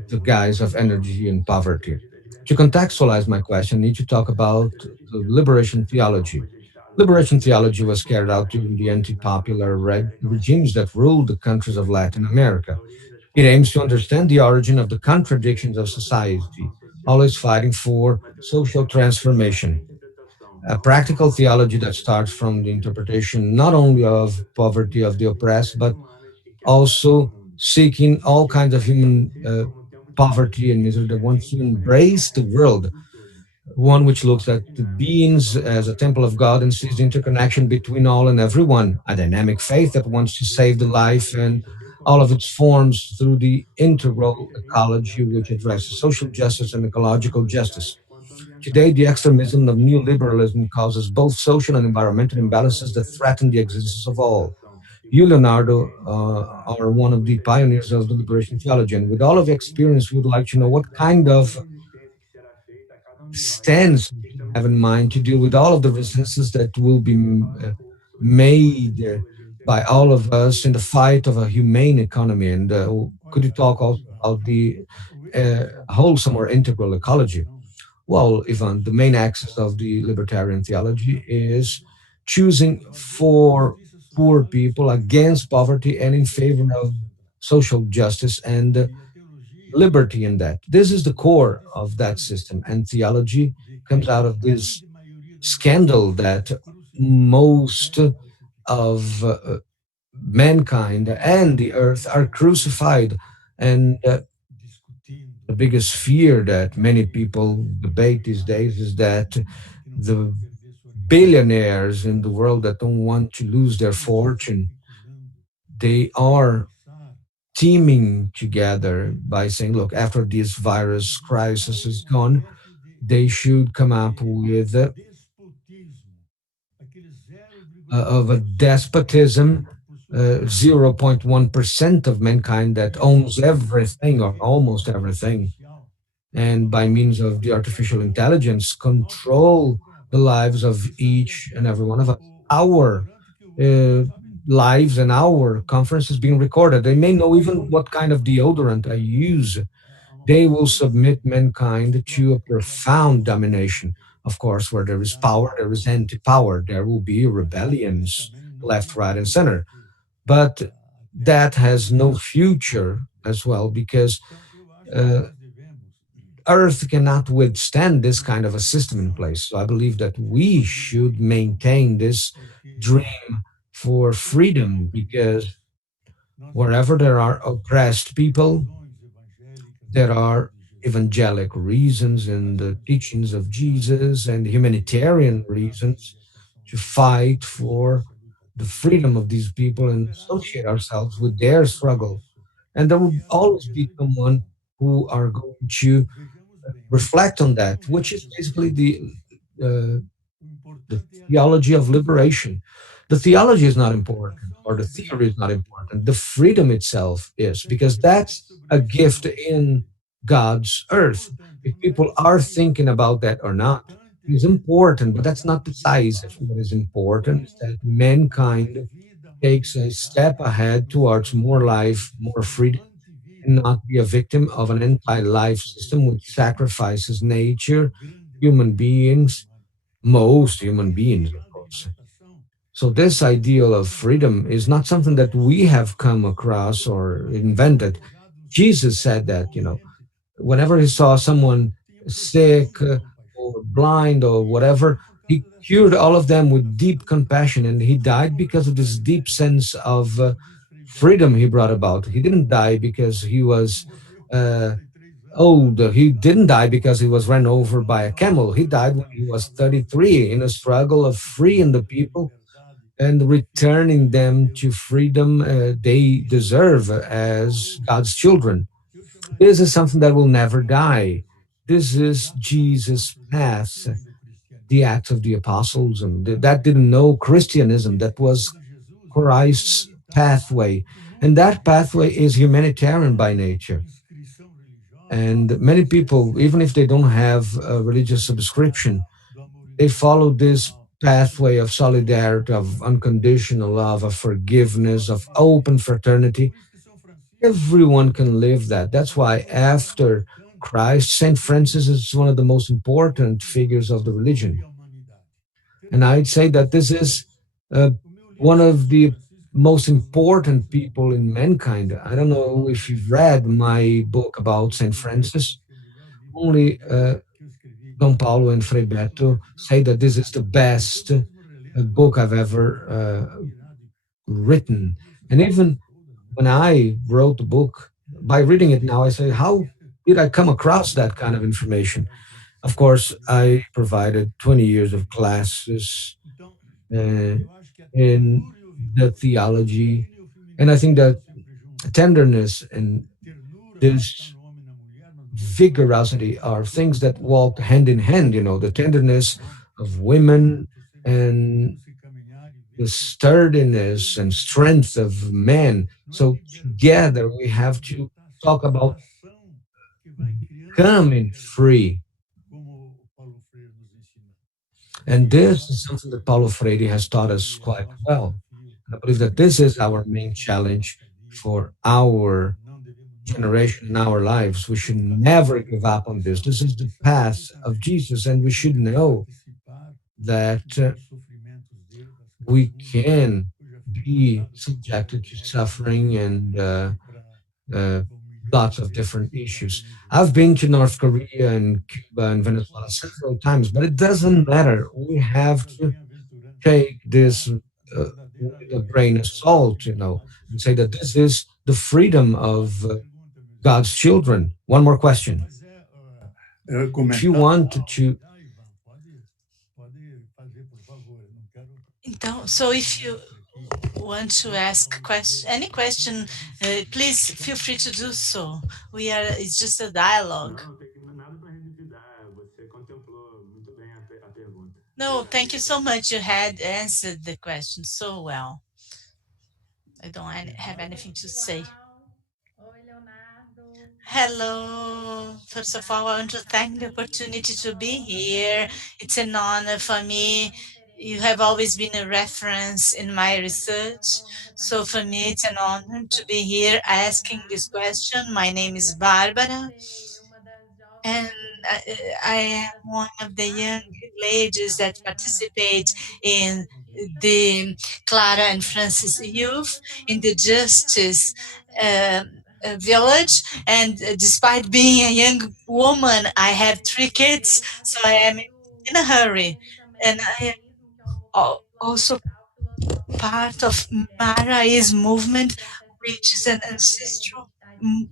the guise of energy and poverty. To contextualize my question, I need to talk about the liberation theology. Liberation theology was carried out during the anti popular regimes that ruled the countries of Latin America. It aims to understand the origin of the contradictions of society, always fighting for social transformation. A practical theology that starts from the interpretation not only of poverty of the oppressed, but also seeking all kinds of human poverty and misery that wants to embrace the world, one which looks at the beings as a temple of God and sees the interconnection between all and everyone, a dynamic faith that wants to save the life and all of its forms through the integral ecology which addresses social justice and ecological justice. Today, the extremism of neoliberalism causes both social and environmental imbalances that threaten the existence of all. You, Leonardo, are one of the pioneers of the liberation theology, and with all of your experience, we would like to know what kind of stance you have in mind to deal with all of the resistance that will be made by all of us in the fight of a humane economy. And could you talk also about the wholesome or integral ecology? Well, Ivan, the main axis of the libertarian theology is choosing for poor people, against poverty, and in favor of social justice and liberty in that. This is the core of that system. And theology comes out of this scandal that most of mankind and the earth are crucified. And the biggest fear that many people debate these days is that the billionaires in the world that don't want to lose their fortune, they are teaming together by saying, look, after this virus crisis is gone, they should come up with of a despotism, 0.1% of mankind that owns everything or almost everything, and by means of the artificial intelligence, control the lives of each and every one of us. Our uh, lives and our conference is being recorded. They may know even what kind of deodorant I use. They will submit mankind to a profound domination. Of course, where there is power, there is anti power. There will be rebellions left, right, and center. But that has no future as well because uh, Earth cannot withstand this kind of a system in place. So I believe that we should maintain this dream for freedom because wherever there are oppressed people, there are evangelic reasons in the teachings of Jesus and humanitarian reasons to fight for the freedom of these people and associate ourselves with their struggle. And there will always be someone who are going to reflect on that, which is basically uh, the theology of liberation. The theology is not important, or the theory is not important. The freedom itself is, because that's a gift in God's earth. If people are thinking about that or not, is important, but that's not decisive. What is important is that mankind takes a step ahead towards more life, more freedom, and not be a victim of an anti-life system which sacrifices nature, human beings, most human beings, of course. So this ideal of freedom is not something that we have come across or invented. Jesus said that, whenever he saw someone sick or blind or whatever, he cured all of them with deep compassion, and he died because of this deep sense of freedom he brought about. He didn't die because he was uh, old. He didn't die because he was run over by a camel. He died when he was 33 in a struggle of freeing the people and returning them to freedom they deserve as God's children. This is something that will never die. This is Jesus' path, the Acts of the Apostles, and that didn't know Christianism. That was Christ's pathway. And that pathway is humanitarian by nature. And many people, even if they don't have a religious subscription, they follow this pathway of solidarity, of unconditional love, of forgiveness, of open fraternity. Everyone can live that. That's why after Christ, Saint Francis is one of the most important figures of the religion. And I'd say that this is uh, one of the most important people in mankind. I don't know if you've read my book about Saint Francis. Only Dom Paulo and Frei Beto say that this is the best book I've ever written. And even when I wrote the book, by reading it now, I say, how did I come across that kind of information? Of course, I provided 20 years of classes uh, in the theology. And I think that tenderness and this vigorosity are things that walk hand in hand, the tenderness of women and the sturdiness and strength of men. So together we have to talk about becoming free. And this is something that Paulo Freire has taught us quite well. And I believe that this is our main challenge for our generation in our lives. We should never give up on this. This is the path of Jesus, and we should know that we can be subjected to suffering and uh, lots of different issues. I've been to North Korea and Cuba and Venezuela several times, but it doesn't matter. We have to take this with a grain of salt, and say that this is the freedom of God's children. One more question. If you want to, Então, so if you want to ask any question, please feel free to do so. It's just a dialogue. Não, tem nada para revidar. Você contemplou muito bem a pergunta. No, thank you so much. You had answered the question so well. I don't have anything to say. Oi, Leonardo. Hello. First of all, I want to thank the opportunity to be here. It's an honor for me. You have always been a reference in my research. So for me, it's an honor to be here asking this question. My name is Barbara, and I am one of the young ladies that participate in the Clara and Francis youth in the Justice village. And despite being a young woman, I have three kids, so I am in a hurry. And I am also part of Mara's movement, which is an ancestral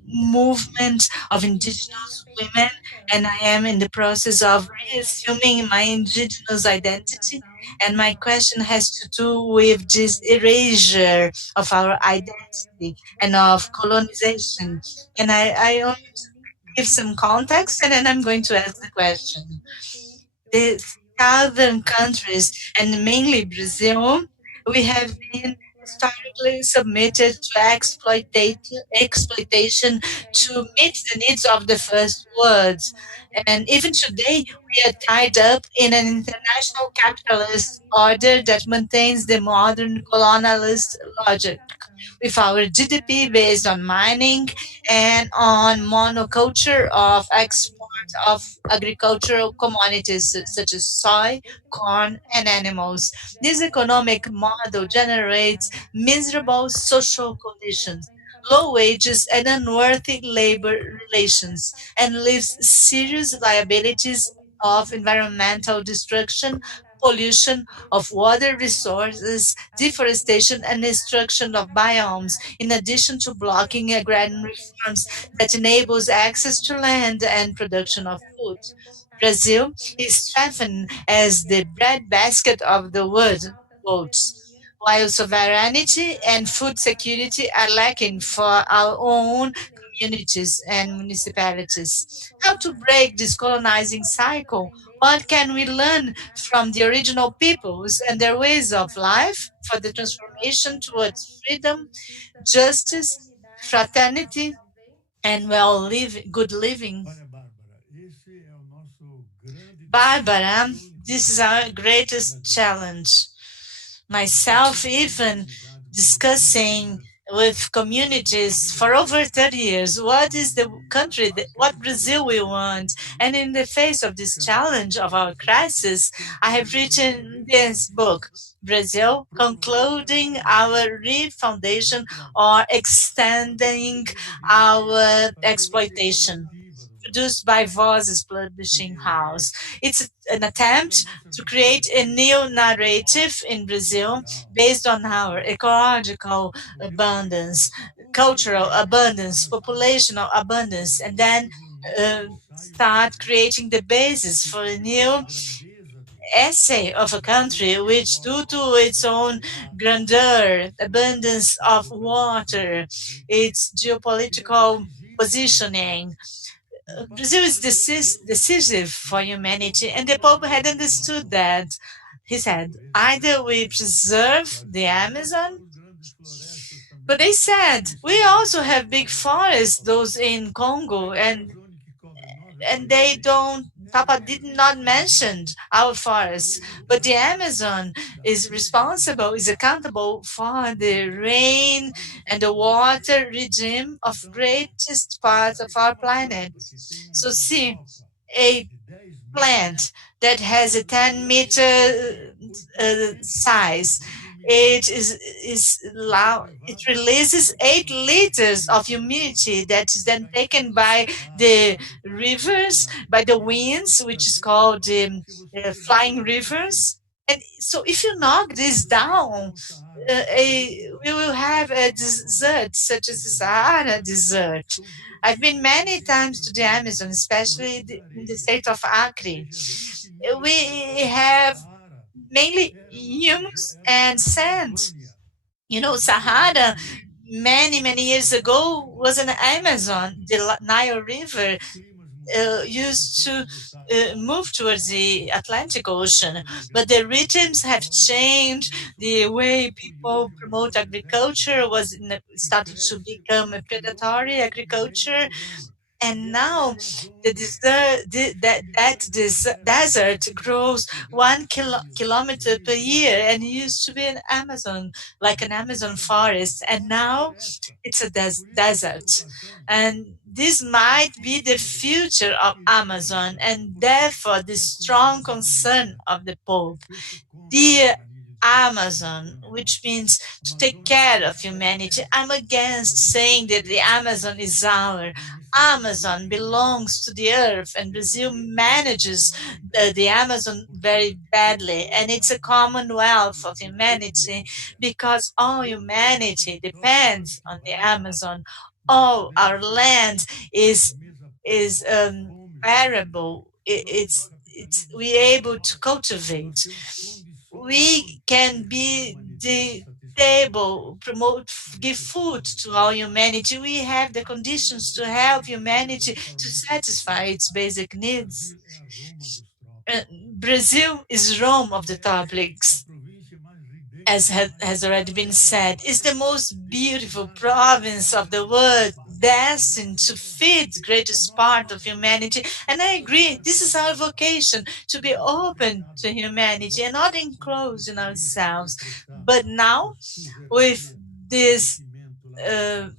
movement of indigenous women, and I am in the process of reassuming my indigenous identity. And my question has to do with this erasure of our identity and of colonization. And I want to give some context, and then I'm going to ask the question. The southern countries, and mainly Brazil, we have been historically submitted to exploitation to meet the needs of the first worlds. And even today, we are tied up in an international capitalist order that maintains the modern colonialist logic, with our GDP based on mining and on monoculture of export of agricultural commodities such as soy, corn, and animals. This economic model generates miserable social conditions, low wages, and unworthy labor relations, and leaves serious liabilities of environmental destruction, pollution of water resources, deforestation, and destruction of biomes, in addition to blocking agrarian reforms that enables access to land and production of food. Brazil is strengthened as the breadbasket of the world, while sovereignty and food security are lacking for our own communities and municipalities. How to break this colonizing cycle? What can we learn from the original peoples and their ways of life for the transformation towards freedom, justice, fraternity, and good living? Barbara, this is our greatest challenge. Myself, even discussing with communities for over 30 years what is the country, what Brazil we want. And in the face of this challenge of our crisis, I have written this book, Brazil, Concluding Our Refoundation or Extending Our Exploitation, produced by Vozes Publishing House. It's an attempt to create a new narrative in Brazil based on our ecological abundance, cultural abundance, populational abundance, and then start creating the basis for a new essay of a country which, due to its own grandeur, abundance of water, its geopolitical positioning, Brazil is decisive for humanity, and the Pope had understood that. He said, either we preserve the Amazon, but they said, we also have big forests, those in Congo, and they don't, Papa did not mention our forests, but the Amazon is responsible, is accountable for the rain and the water regime of greatest part of our planet. So see, a plant that has a 10-meter size It releases 8 liters of humidity that is then taken by the rivers, by the winds, which is called flying rivers. And so, if you knock this down, we will have a desert such as the Sahara Desert. I've been many times to the Amazon, especially in the state of Acre. We have mainly humus and sand. Sahara many years ago was an Amazon. The Nile River used to move towards the Atlantic Ocean, but the rhythms have changed. The way people promote agriculture started to become a predatory agriculture, and now this desert grows 1 kilometer per year, and it used to be an Amazon, like an Amazon forest, and now it's a desert. And this might be the future of Amazon, and therefore the strong concern of the Pope. Dear Amazon, which means to take care of humanity. I'm against saying that the Amazon is our. Amazon belongs to the earth, and Brazil manages the Amazon very badly. And it's a commonwealth of humanity because all humanity depends on the Amazon. All our land is arable. It's we're able to cultivate. We can be the table, promote, give food to all humanity. We have the conditions to help humanity to satisfy its basic needs. Uh, Brazil is Rome of the tropics, as has already been said, is the most beautiful province of the world, destined to feed the greatest part of humanity. And I agree, this is our vocation, to be open to humanity and not enclosed in ourselves. But now, with this uh,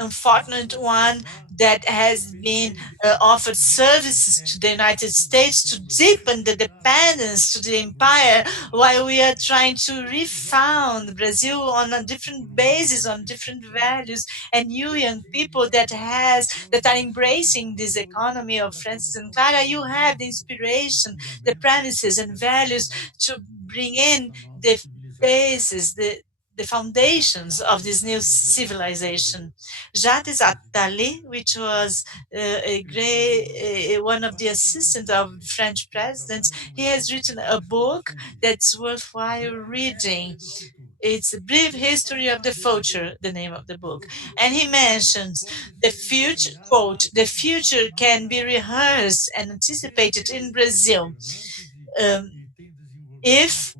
unfortunate one that has been offered services to the United States to deepen the dependence to the empire, while we are trying to refound Brazil on a different basis, on different values, and you young people that are embracing this economy of Francis and Clara, you have the inspiration, the premises and values to bring in the basis, the foundations of this new civilization. Jacques Attali, which was one of the assistants of French presidents, he has written a book that's worthwhile reading. It's a brief history of the future, the name of the book. And he mentions the future, quote, the future can be rehearsed and anticipated in Brazil. Um, if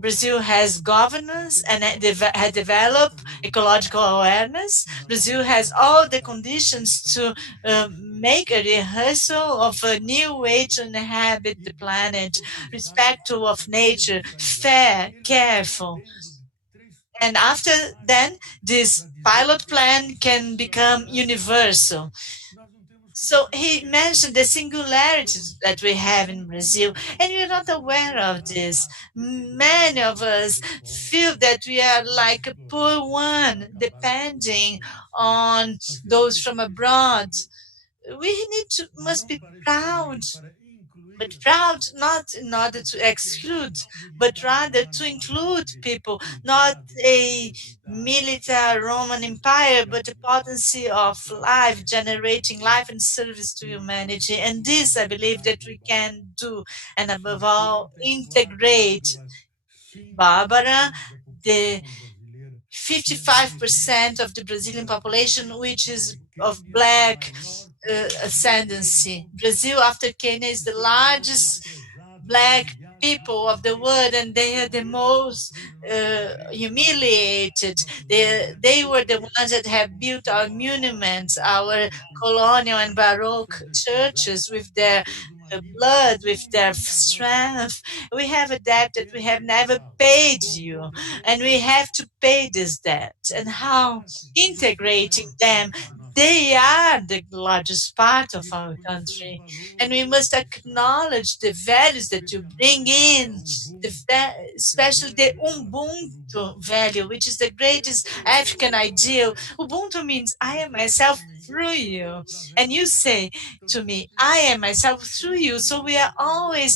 Brazil has governance and had developed ecological awareness. Brazil has all the conditions to make a rehearsal of a new way to inhabit the planet, respectful of nature, fair, careful. And after then, this pilot plan can become universal. So he mentioned the singularities that we have in Brazil, and we're not aware of this. Many of us feel that we are like a poor one, depending on those from abroad. We must be proud, but proud not in order to exclude, but rather to include people, not a military Roman Empire, but a potency of life, generating life and service to humanity. And this, I believe, that we can do, and above all, integrate. Barbara, the 55% of the Brazilian population, which is of black ascendancy. Brazil, after Kenya, is the largest black people of the world, and they are the most humiliated. They were the ones that have built our monuments, our colonial and Baroque churches with their blood, with their strength. We have a debt that we have never paid you, and we have to pay this debt. And how integrating them, they are the largest part of our country, and we must acknowledge the values that you bring in, especially the Ubuntu value, which is the greatest African ideal. Ubuntu means I am myself through you, and you say to me, I am myself through you. So we are always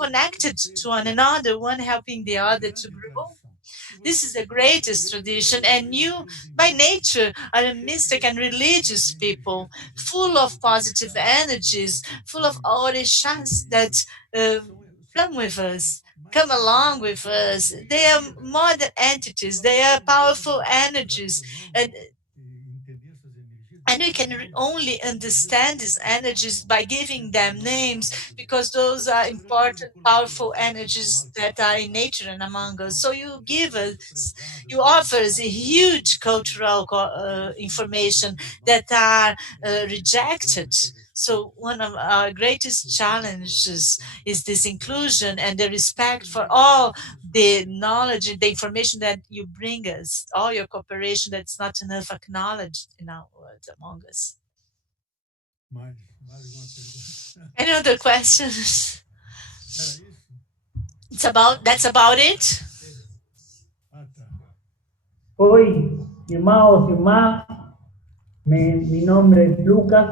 connected to one another, one helping the other to grow. This is the greatest tradition, and you, by nature, are a mystic and religious people, full of positive energies, full of orishas that uh, come with us, come along with us. They are more than entities; they are powerful energies, and we can only understand these energies by giving them names, because those are important, powerful energies that are in nature and among us. So you offer us a huge cultural information that are rejected. So one of our greatest challenges is this inclusion and the respect for all the knowledge and the information that you bring us, all your cooperation that's not enough acknowledged in our world among us. Any other questions? That's about it. Hoy, irmãos, irmãs, mi nombre es Lucas,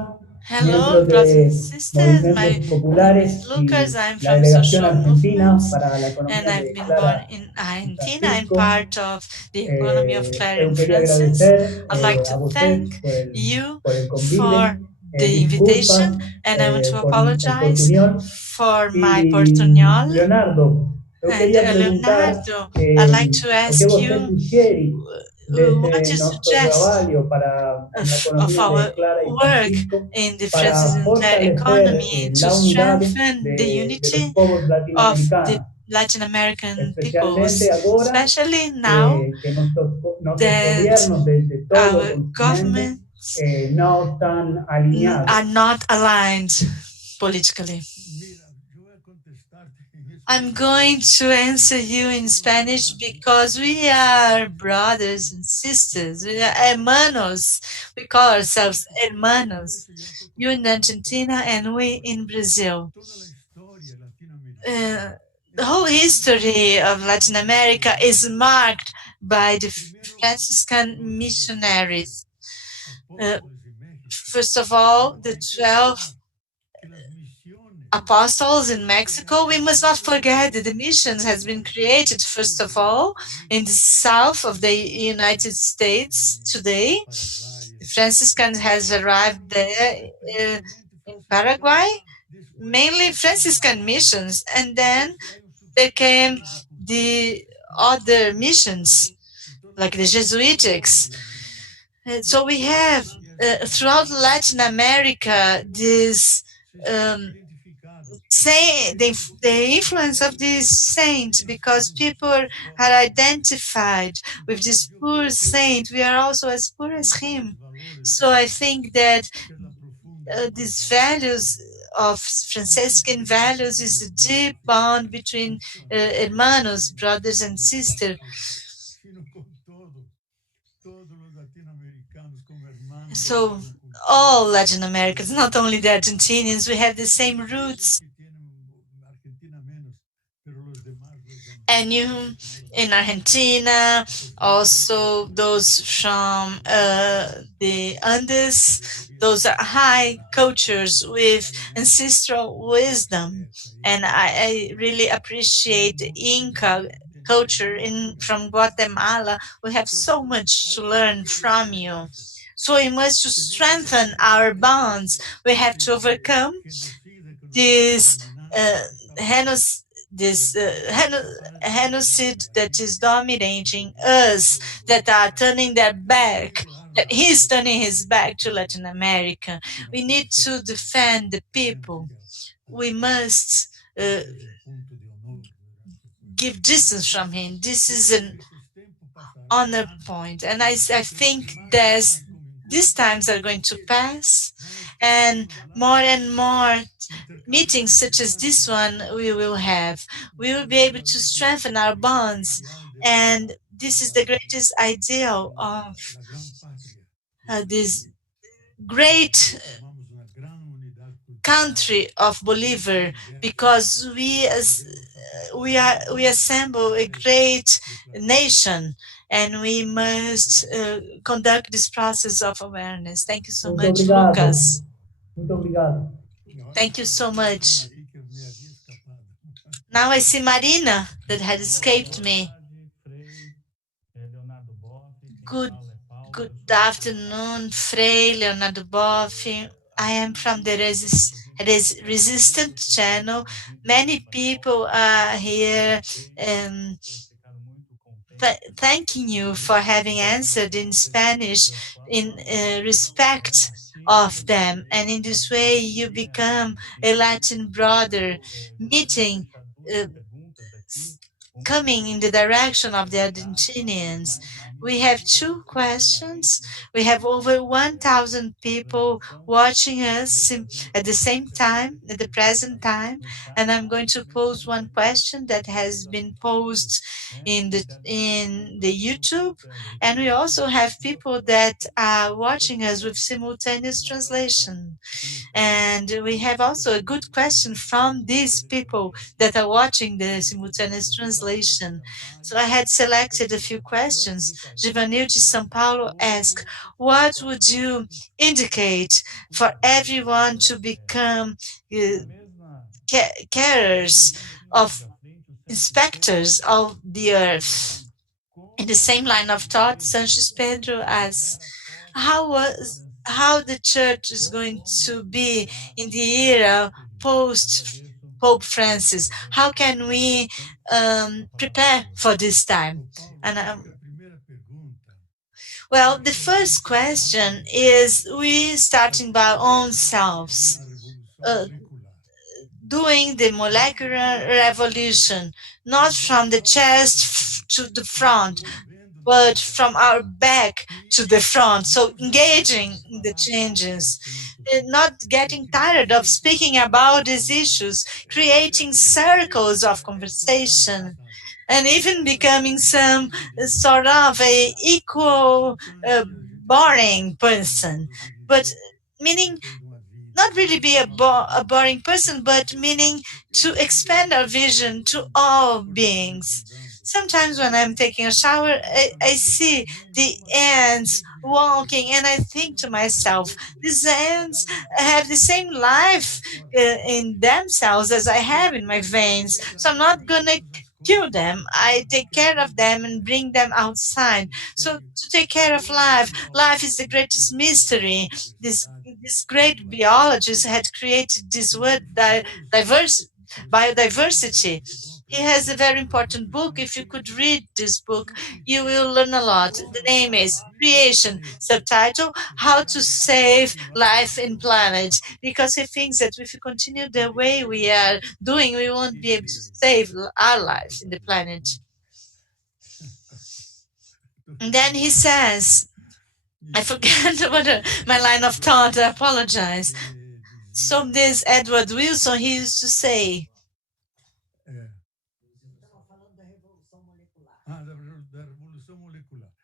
Hello, miembro brothers and de sisters. My Movimientos name is Populares Lucas. y I'm la from Delegación Social Argentina Movements, para la and Economía I've de been born Clara in y Argentina. I'm Francisco. part of the economy of Clare and Yo quería Francis. agradecer I'd like a to vocês thank you por el for convite, the invitation, disculpas and I want to el apologize portuñol. for my Y portuñol. Leonardo, eu And queria perguntar Leonardo, I'd like to o que ask você you, sugere what desse you nosso suggest trabalho para na of economia our de Clara e work Francisco in the para Franciscan fortalecer economy to la unidad strengthen the de los unity povos of the latino-americanos, Latin American peoples, especialmente agora especially now que nuestros that gobiernos de todo el our continente governments no están alineados. are not aligned politically. I'm going to answer you in Spanish because we are brothers and sisters. We are hermanos. We call ourselves hermanos. You in Argentina and we in Brazil. The whole history of Latin America is marked by the Franciscan missionaries. Uh, First of all, the 12 apostles in Mexico. We must not forget that the missions has been created, first of all, in the south of the United States today. The Franciscans has arrived there in Paraguay, mainly Franciscan missions, and then there came the other missions, like the Jesuitics. So we have throughout Latin America this the influence of these saints, because people are identified with this poor saint. We are also as poor as him. So I think that these values of Franciscan values is a deep bond between hermanos, brothers and sisters. So all Latin Americans, not only the Argentinians, we have the same roots. And you in Argentina, also those from the Andes, those are high cultures with ancestral wisdom. And I really appreciate the Inca culture from Guatemala. We have so much to learn from you. So we must to strengthen our bonds. We have to overcome this uh, genocide that is dominating us, that are turning their back, that he's turning his back to Latin America. We need to defend the people. We must give distance from him. This is an honor point, and I think these times are going to pass, and more meetings such as this one we will have. We will be able to strengthen our bonds, and this is the greatest ideal of this great country of Bolivar, because we assemble a great nation, and we must conduct this process of awareness. Thank you so Muito much, obrigado. Lucas. Muito obrigado. Thank you so much. Now I see Marina that had escaped me. Good, good afternoon, Frei Leonardo Boff. I am from the Resistant channel. Many people are here thanking you for having answered in Spanish in respect of them. And in this way, you become a Latin brother, meeting, uh, coming in the direction of the Argentinians. We have two questions. We have over 1,000 people watching us at the same time, at the present time. And I'm going to pose one question that has been posed in the YouTube. And we also have people that are watching us with simultaneous translation. And we have also a good question from these people that are watching the simultaneous translation. So I had selected a few questions. Givanil de São Paulo asked, what would you indicate for everyone to become carers of inspectors of the earth? In the same line of thought, Sanchez Pedro asks, how the church is going to be in the era post Pope Francis? How can we prepare for this time? And well, the first question is we starting by our own selves. Doing the molecular revolution, not from the chest to the front, but from our back to the front. So engaging in the changes, not getting tired of speaking about these issues, creating circles of conversation, and even becoming some sort of a equal boring person, but meaning not really be a boring person, but meaning to expand our vision to all beings. Sometimes when I'm taking a shower, I see the ants walking, and I think to myself, these ants have the same life in themselves as I have in my veins. So I'm not going to kill them. I take care of them and bring them outside. So to take care of life, life is the greatest mystery. This great biologist had created this word diverse biodiversity. He has a very important book. If you could read this book, you will learn a lot. The name is Creation, subtitle How to Save Life in Planet. Because he thinks that if we continue the way we are doing, we won't be able to save our life in the planet. And then he says, I forget my line of thought, I apologize. So this Edward Wilson, he used to say,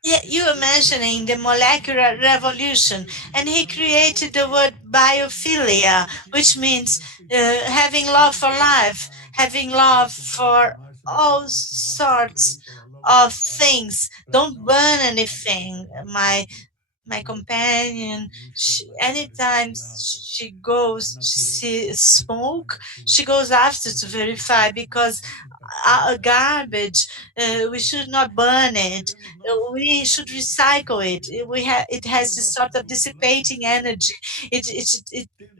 yeah, you were mentioning the molecular revolution, and he created the word biophilia, which means having love for life, having love for all sorts of things. Don't burn anything. My companion, anytime she goes to see smoke, she goes after to verify, because garbage, we should not burn it. We should recycle it. It has this sort of dissipating energy.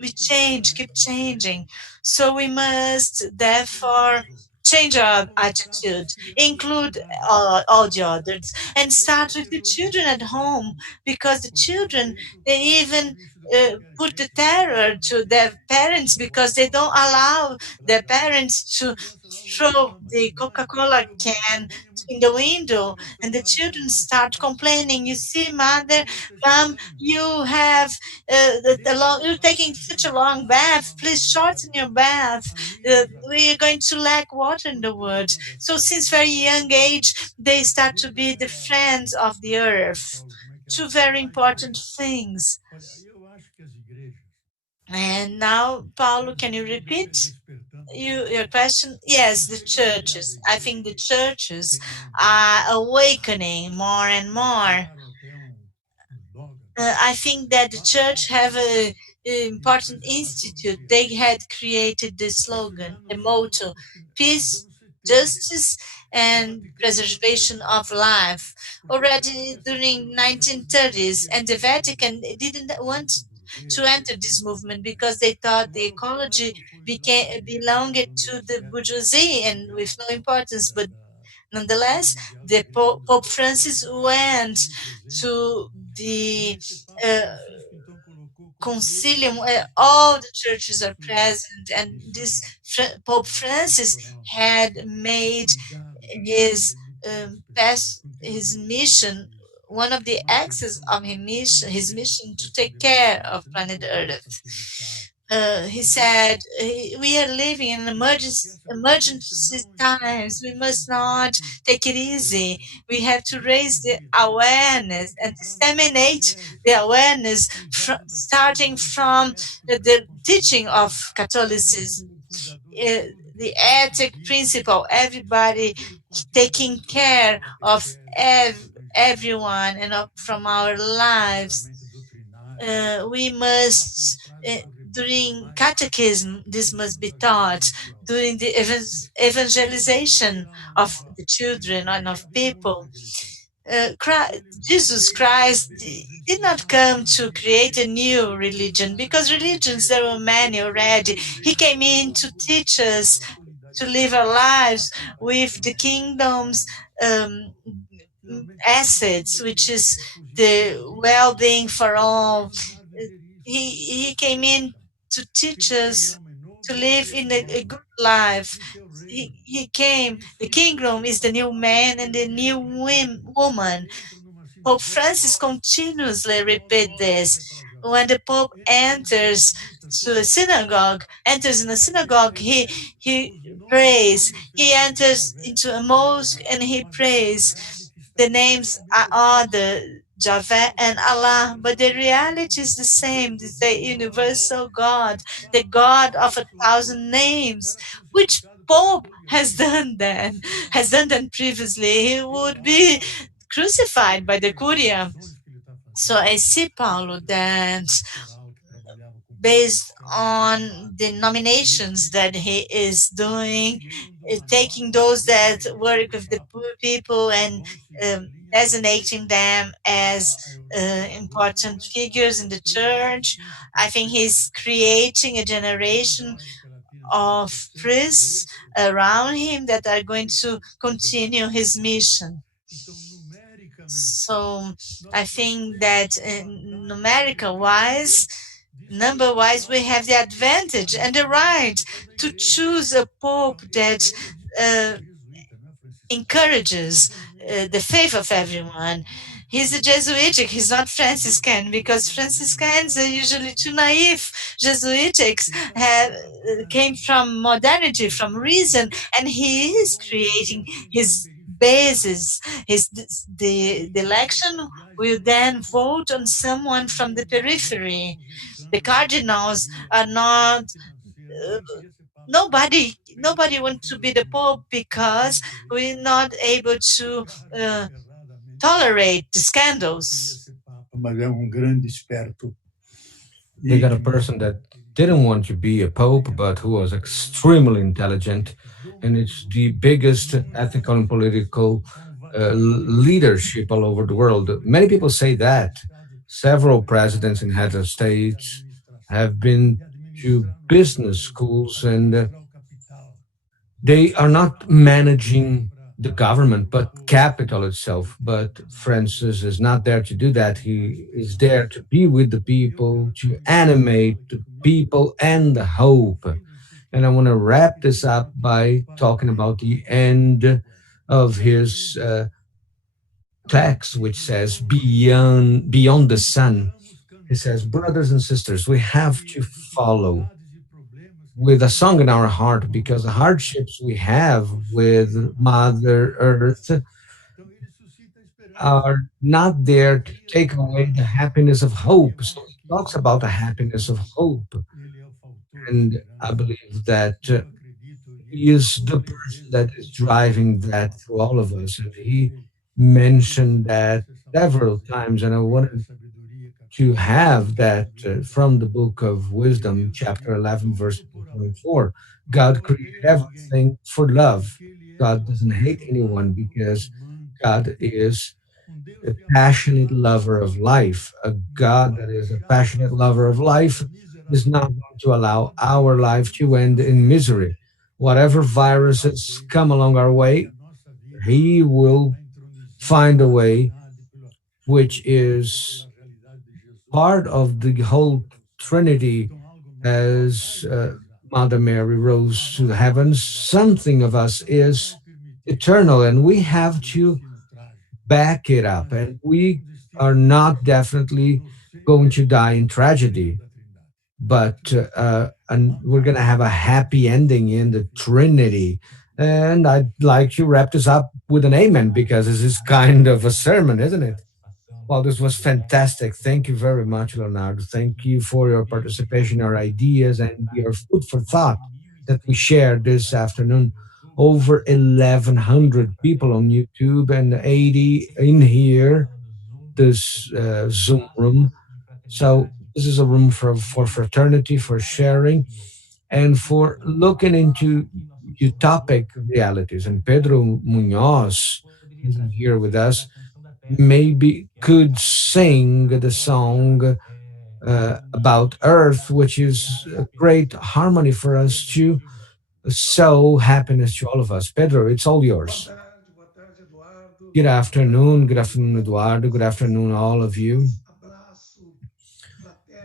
We change, keep changing. So we must therefore change our attitude, include all the others, and start with the children at home, because the children, they even put the terror to their parents, because they don't allow their parents to throw the Coca-Cola can in the window, and the children start complaining. You see, mother, mom, you have you're taking such a long bath. Please shorten your bath. We are going to lack water in the world. So since very young age, they start to be the friends of the earth. Two very important things. And now, Paulo, can you repeat your question? Yes, the churches. I think the churches are awakening more and more. I think that the church have a important institute. They had created the slogan, the motto, peace, justice, and preservation of life. Already during 1930s, and the Vatican didn't want to enter this movement because they thought the ecology belonged to the bourgeoisie and with no importance. But nonetheless, the Pope Francis went to the uh, concilium where all the churches are present, and this Pope Francis had made his mission, one of the axes of his mission to take care of planet Earth. He said, "We are living in emergency times. We must not take it easy. We have to raise the awareness and disseminate the awareness, starting from the teaching of Catholicism, uh, the ethic principle, everybody taking care of everyone and from our lives. We must, during catechism, this must be taught, during the evangelization of the children and of people. Jesus Christ did not come to create a new religion because religions there were many already. He came in to teach us to live our lives with the kingdom's um, assets, which is the well-being for all. He came in to teach us to live in a good life. He came. The kingdom is the new man and the new woman. Pope Francis continuously repeat this. When the Pope enters in a synagogue, he prays. He enters into a mosque and he prays. The names are other, Javeh and Allah, but the reality is the same. It's the universal God, the God of 1,000 names. Which Pope has done that previously? He would be crucified by the Curia. So I see, Paulo, that based on the nominations that he is doing, taking those that work with the poor people and designating them as important figures in the church. I think he's creating a generation of priests around him that are going to continue his mission. So I think that numerical wise, number wise, we have the advantage and the right to choose a pope that uh, encourages the faith of everyone. He's a Jesuitic, he's not Franciscan, because Franciscans are usually too naive. Jesuitics came from modernity, from reason, and he is creating his basis. The election will then vote on someone from the periphery. The cardinals are not uh, nobody wants to be the pope because we're not able to uh, tolerate the scandals. They got a person that didn't want to be a pope, but who was extremely intelligent, and it's the biggest ethical and political leadership all over the world. Many people say that several presidents and heads of states have been to business schools, and they are not managing the government, but capital itself. But Francis is not there to do that. He is there to be with the people, to animate the people and the hope. And I want to wrap this up by talking about the end of his text, which says, beyond the sun. He says, brothers and sisters, we have to follow with a song in our heart because the hardships we have with Mother Earth are not there to take away the happiness of hope. So talks about the happiness of hope. ele é o fator And I esperança. believe that Eu acredito he nisso is the sobre person vezes that que is eu driving that through all of us. And he observei mentioned que that vocês são several felizes. times. And I Primeira wanted sabedoria, to capítulo 11, have that versículo from the 24. book of Porque Wisdom, Deus chapter criou 11, verse tudo por amor. 24. Não God created odeia ninguém, everything for love. porque Ele é God o doesn't hate anyone apaixonado, because amante da God vida. is Deus a que é passionate apaixonado lover por of nós life. A não God vai that is a deixar a passionate nossa lover of life vida is not miserável. going to allow Quando our nós life to temos end in misery. Whatever viruses alguém come along our que way, a nossa vida He will é entronizada find a pela way verdade, pela which obediência, is pela realidade de Jesus, part of the whole ascendida ao céu. Trinity. Então algo nosso vai As eternizar. Mother Mary A rose to the nossa heavens, vida something of us também não is vai permitir eternal, and we um have to destino trágico, back it up. mas And we um are destino not feliz definitely no going seio to die in do seio tragedy, da Trindade. but and we're going to Amado, have a happy ending in the filho, Trinity. And I'd like to wrap this up with an amen because this is kind of a sermon, isn't it? Well, this was fantastic. Thank you very much, Leonardo. Thank you for your participation, your ideas, and your food for thought that we shared this afternoon. Over 1,100 people on YouTube and 80 in here, this Zoom room. So, this is a room for fraternity, for sharing, and for looking into utopic realities. And Pedro Munoz, who's here with us, maybe could sing the song about Earth, which is a great harmony for us to sow happiness to all of us. Pedro, it's all yours. Boa tarde, Eduardo. Good afternoon, Eduardo. Good afternoon, all of you. Abraço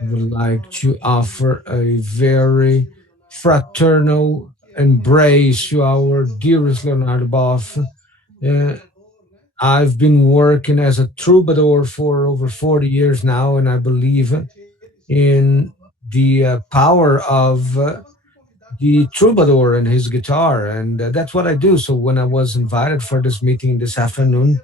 I would fraterno like ao to nosso offer querido a e very sentido Leonardo Boff, fraternal que é o nosso embrace to our dearest cantor, Leonardo Boff. nosso Uh, trovador, né? I've been working as a troubadour for over 40 years now, and I believe in the power of the troubadour and his guitar. And that's what I do. So when I was invited for this meeting this afternoon,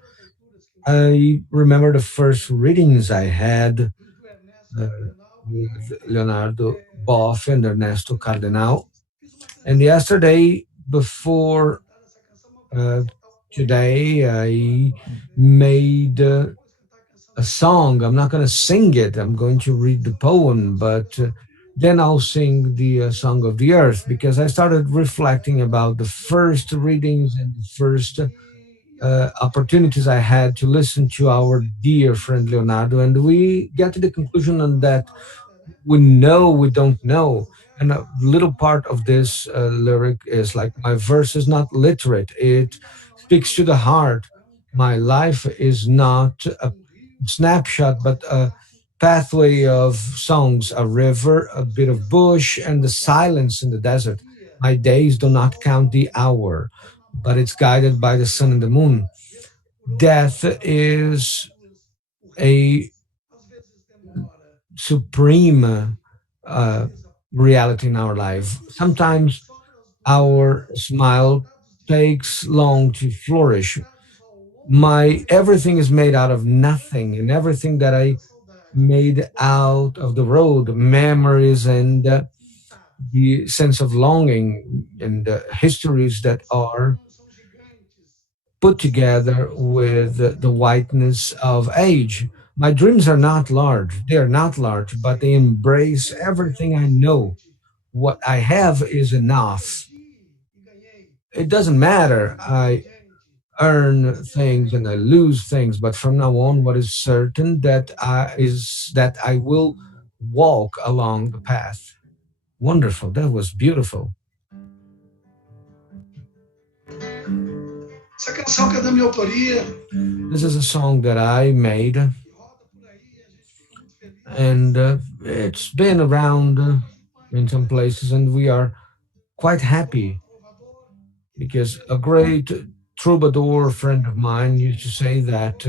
I remember the first readings I had Do uh, Ernesto Cardenal. E with ontem Leonardo Boff and Ernesto fiz uma, Cardenal. fiz uma And seleção yesterday, para before cantar essa canção, mas eu queria uh, ressaltar um ponto today, I importante. made Depois cantar a canção a do Leonardo, song. I'm not going to sing it. I'm going to read the poem, but then I'll sing the Song of the Earth because I started reflecting about the first readings and the first eu pude chegar opportunities I had to listen to our dear friend Leonardo, and we get to the conclusion on that próxima letra, né? we know we don't know. Os And a versos little são part of this lyric is like my verse is not literate. a It vida não é speaks to the heart. My life is not a rio, snapshot, but a pathway of songs, a river, a bit of bush, and the silence in the desert. My days do not count the hour, but it's guided by the sun and the moon. Death is a supreme uh, reality in our life. Sometimes our smile takes long to flourish. My everything is made out of nothing, and everything that I made out of the road, memories and the sense of longing and histories that are put together with the whiteness of age. My dreams are not large. They are not large, but they embrace everything I know. What I have is enough. It doesn't matter. I earn things and I lose things, but from now on, what is certain that I will walk along the path. Wonderful. That was beautiful. Essa canção que é da minha autoria, This is a song that I made, que roda por aí, a gente fica muito feliz. and it's been around in some places, and we are quite happy because a great troubadour friend of mine used to say that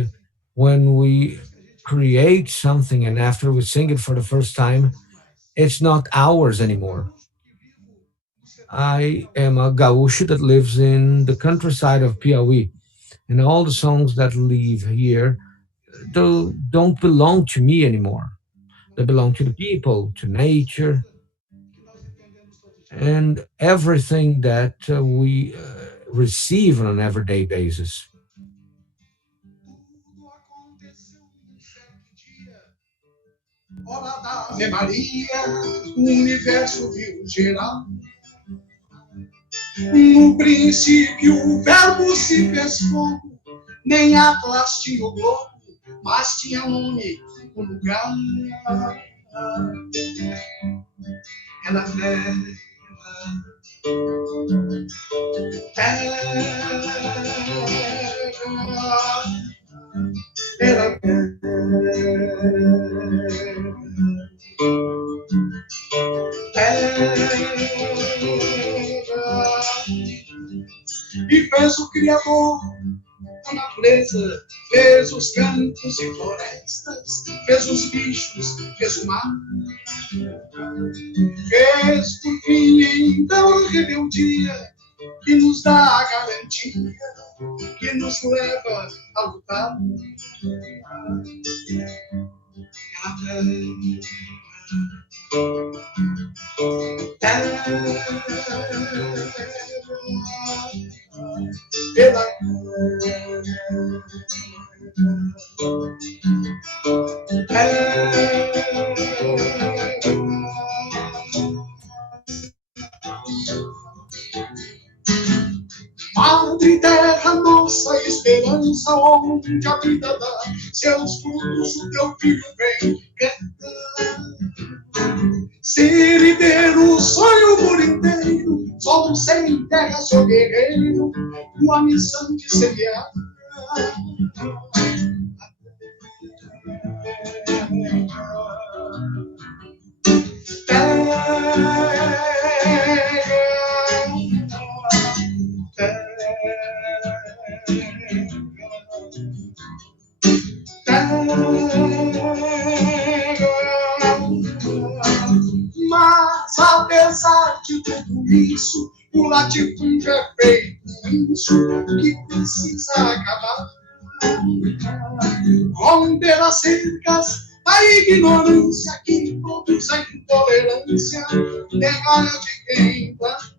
when we create something and after we sing it for the first time, it's not ours anymore. I am a gaúcho that lives in the countryside of Piauí, and all the songs that live here don't belong to me anymore. that belong to the people, to nature, and everything that we receive on an everyday basis. Hora da Ave Maria, o universo viu geral. No princípio, o verbo se fez fogo, nem Atlas tinha o globo, mas tinha um nome, um lugar. Ela era e fez o Criador a natureza, fez os campos e florestas, fez os bichos, fez o mar, fez por fim então a rebeldia que nos dá a garantia, que nos leva a lutar. Pela Madre Terra, nossa esperança, onde a vida dá seus frutos, o teu filho vem cantar. Ser e ter o sonho por inteiro, só sem terra, sou guerreiro, uma missão de semear. Mas apesar de tudo isso, o latifúndio é feito isso que precisa acabar. Romper as cercas, a ignorância que produz a intolerância, terra de quem planta.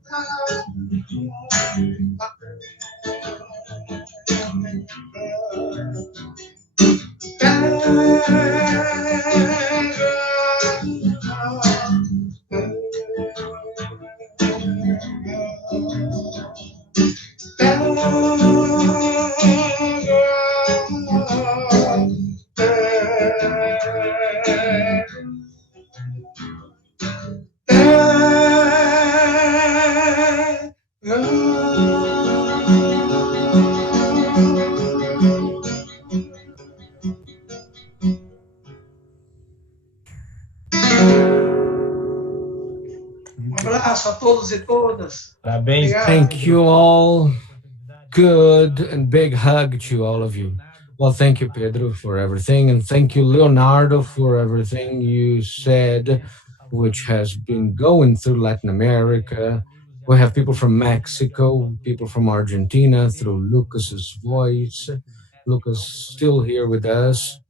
Abraço a todos e todas. Parabéns. Thank you all. Good and big hug to all of you. Well, thank you, Pedro, for everything. And thank you, Leonardo, for everything you said, which has been going through Latin America. We have people from Mexico, people from Argentina through Lucas's voice. Lucas still here with us.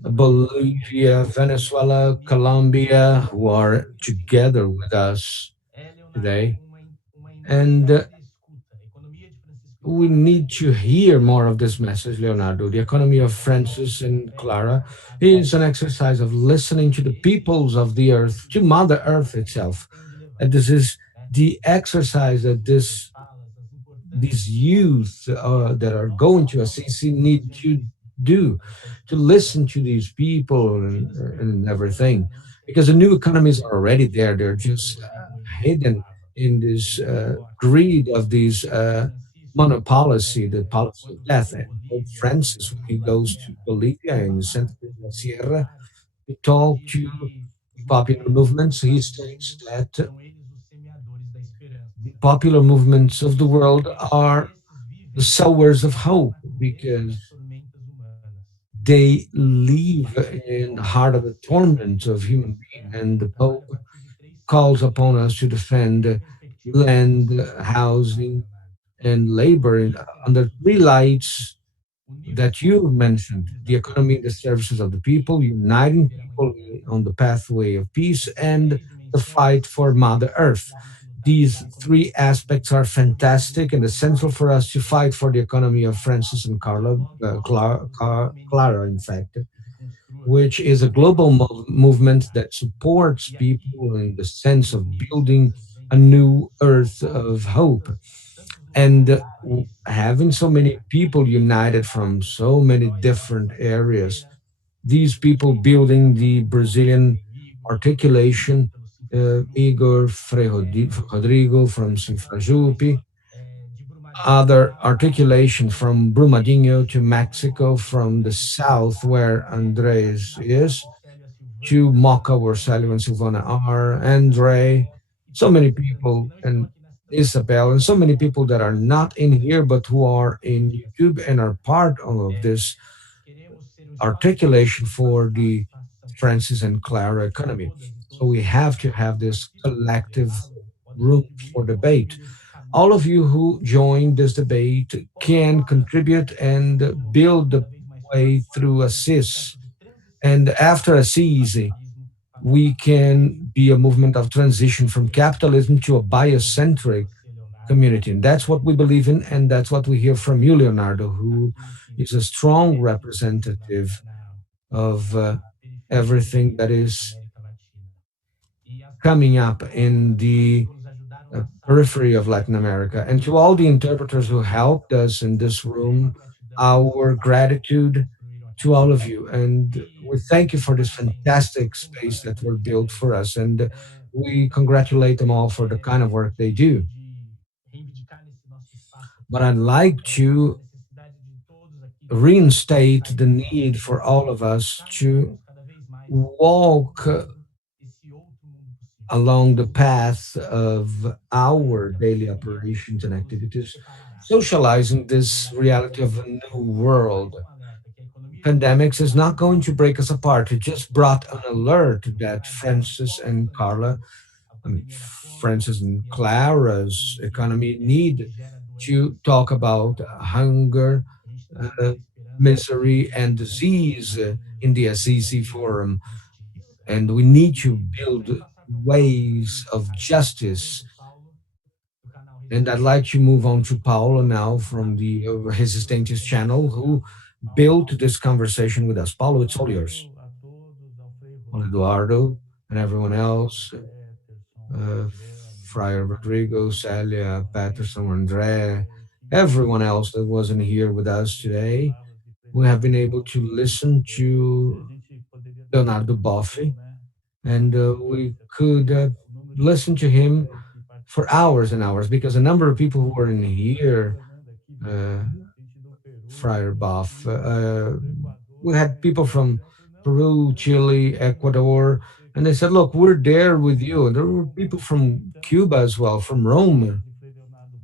Bolivia, Venezuela, Colombia, who are together with us today. And we need to hear more of this message, Leonardo. The economy of Francis and Clara is an exercise of listening to the peoples of the earth, to Mother Earth itself. And this is the exercise that these youth that are going to Assisi need to do, to listen to these people and everything, because the new economies are already there. They're just hidden in this greed of these monopolicy, the policy of death. And Pope Francis, when he goes to Bolivia in Santa Cruz de la Sierra, to talk to popular movements, he states that the popular movements of the world are the sowers of hope, because they live in the heart of the torment of human being. And the Pope calls upon us to defend land, housing, and labor under three lights that you mentioned, the economy in the services of the people, uniting people on the pathway of peace, and the fight for Mother Earth. These three aspects are fantastic and essential for us to fight for the economy of Francis and Clara, in fact, which is a global movement that supports people in the sense of building a new earth of hope. And having so many people united from so many different areas, these people building the Brazilian articulation, Igor Frei Rodrigo from Sinfrajupe, other articulation from Brumadinho to Mexico, from the south where Andres is, to Mocha where Sally and Silvana are, Andre, so many people, and Isabel, and so many people that are not in here but who are in YouTube and are part of this articulation for the Francis and Clara economy. So we have to have this collective room for debate. All of you who join this debate can contribute and build the way through assist. And after assist, we can be a movement of transition from capitalism to a biocentric community. And that's what we believe in. And that's what we hear from you, Leonardo, who is a strong representative of everything that is coming up in the periphery of Latin America. And to all the interpreters who helped us in this room, our gratitude to all of you. And we thank you for this fantastic space that were built for us. And we congratulate them all for the kind of work they do. But I'd like to reinstate the need for all of us to walk along the path of our daily operations and activities, socializing this reality of a new world. Pandemics is not going to break us apart. It just brought an alert that Francis and Carla, I mean, Francis and Clara's economy need to talk about hunger, uh, misery, and disease in the Assisi Forum. And we need to build ways of justice. And I'd like to move on to Paolo now from the Resistentes channel, who built this conversation with us. Paulo, it's all yours. Well, Eduardo and everyone else, uh, Friar Rodrigo, Celia, Patterson, Andre, everyone else that wasn't here with us today. We have been able to listen to Leonardo Boff, and we could listen to him for hours and hours because a number of people who were in here, uh, Friar Boff, we had people from Peru, Chile, Ecuador, and they said, "Look, we're there with you." And there were people from Cuba as well, from Rome.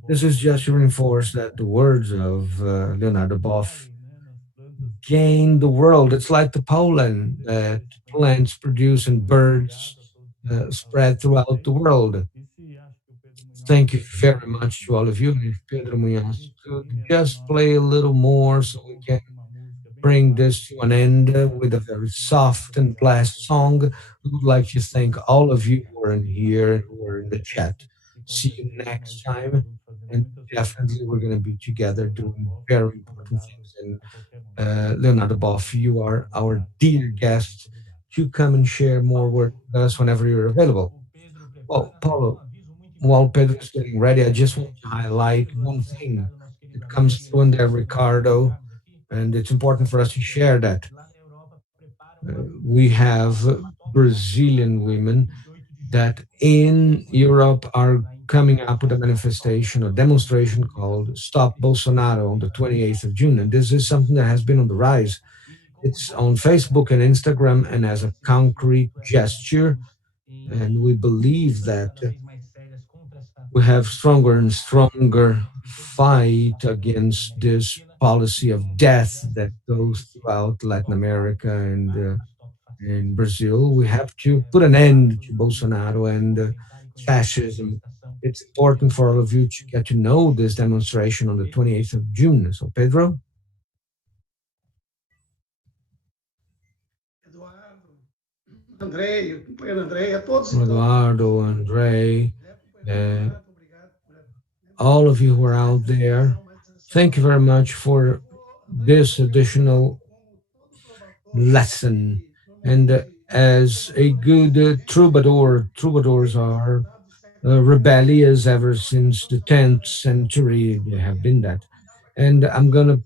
This is just to reinforce that the words of Leonardo Boff gain the world. It's like the pollen that plants produce and birds spread throughout the world. Thank you very much to all of you. And if Pedro Munhoz could just play a little more so we can bring this to an end with a very soft and blessed song. We would like to thank all of you who are in here and who are in the chat. See you next time. And definitely we're going to be together doing very important things. And Leonardo Boff, you are our dear guest to come and share more work with us whenever you're available. Well, Paulo, while Pedro is getting ready, I just want to highlight one thing. It comes through in there, Ricardo, and it's important for us to share that. We have Brazilian women that in Europe are coming up with a manifestation or demonstration called Stop Bolsonaro on the 28th of June. And this is something that has been on the rise. It's on Facebook and Instagram and as a concrete gesture. And we believe that we have stronger and stronger fight against this policy of death that goes throughout Latin America and in Brazil. We have to put an end to Bolsonaro and fascism. It's important for all of you to get to know this demonstration on the 28th of June. So, Pedro? Andrei, companheiro Andrei, a todos. Eduardo, Andre, all of you who are out there, thank you very much for this additional lesson. And as a good troubadour, troubadours are rebellious ever since the 10th century. They have been that. And I'm going to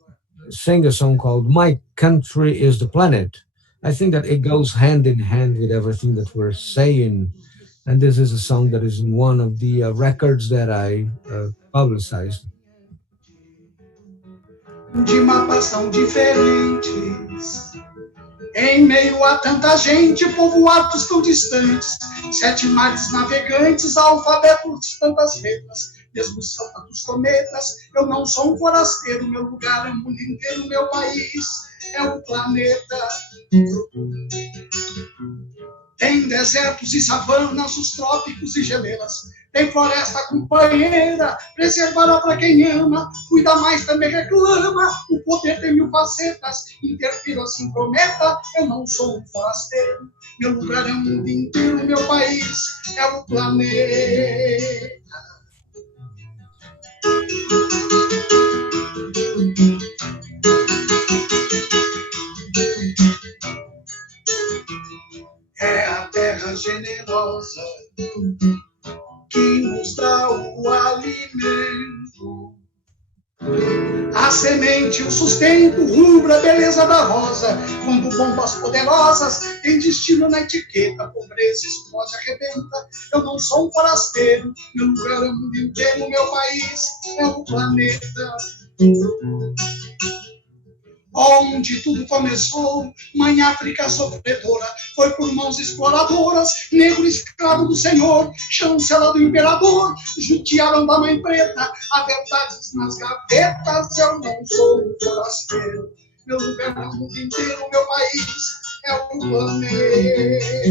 sing a song called My Country is the Planet. I think that it goes hand in hand with everything that we're saying. And this is a song that is in one of the records that I publicized. De mapas tão diferentes, em meio a tanta gente, povoados tão distantes, 7 mares navegantes, alfabetos de tantas letras, mesmo céu tantos cometas, eu não sou forasteiro, meu lugar é o mundo inteiro, meu país é o planeta. Tem desertos e savanas, os trópicos e geleiras, tem floresta companheira, preservará para quem ama, cuida mais também reclama, o poder tem 1000 facetas, interfiro assim prometa, eu não sou forasteiro, meu lugar é o mundo inteiro, meu país é o planeta. É a terra generosa que nos dá o alimento, a semente, o sustento, rubra, a beleza da rosa, quando bombas poderosas têm destino na etiqueta, pobreza explode, arrebenta, eu não sou um forasteiro, meu lugar é o mundo inteiro, meu país é o planeta. Onde tudo começou, mãe África sofredora, foi por mãos exploradoras, negro escravo do senhor, chancela do imperador, judiaram da mãe preta, a verdade nas gavetas, eu não sou um forasteiro, meu lugar é o mundo inteiro, meu país é o planeta.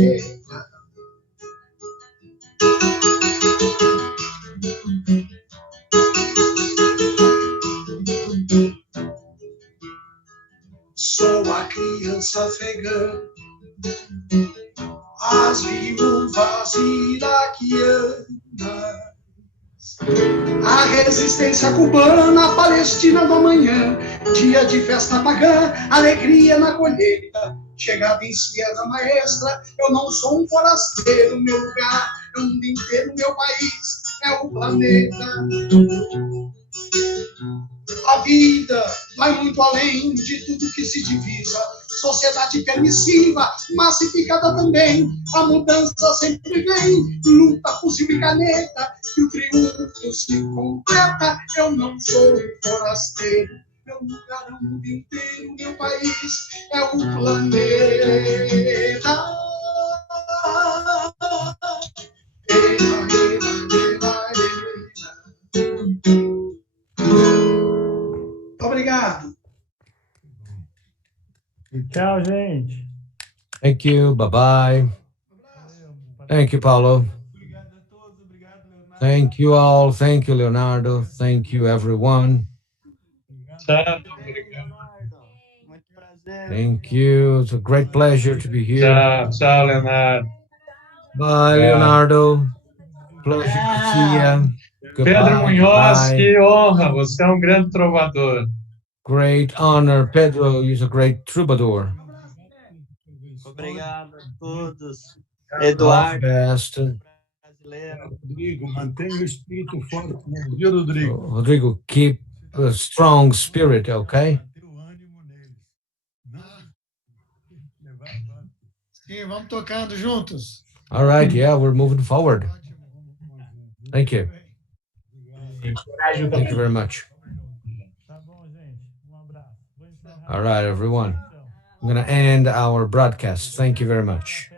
Sou a criança afegã, as viúvas iraquianas, a resistência cubana, a Palestina do amanhã, dia de festa pagã, alegria na colheita, chegada em Sierra Maestra, eu não sou um forasteiro, meu lugar é o mundo inteiro, meu país é o planeta. A vida vai muito além de tudo que se divisa. Sociedade permissiva, massificada também. A mudança sempre vem. Luta, fuzil e caneta, que o triunfo se completa. Eu não sou um forasteiro. Meu lugar é o mundo inteiro. Meu país é o planeta. Obrigado. Tchau, gente. Thank you. Bye-bye. Thank you, Paulo. Thank you all. Thank you, Leonardo. Thank you, everyone. Tchau. Thank you. It's a great pleasure to be here. Tchau, Leonardo. Bye, Leonardo. Pleasure to see you. Pedro Munhoz, que honra. Você é um grande trovador. Great honor. Pedro is a great troubadour. Obrigado a todos. Eduardo, Rodrigo, mantenha o espírito forte, viu, Rodrigo? Rodrigo, keep a strong spirit, okay? Sim, vamos tocando juntos. All right, yeah, we're moving forward. Thank you. Thank you very much. All right, everyone. I'm going to end our broadcast. Thank you very much.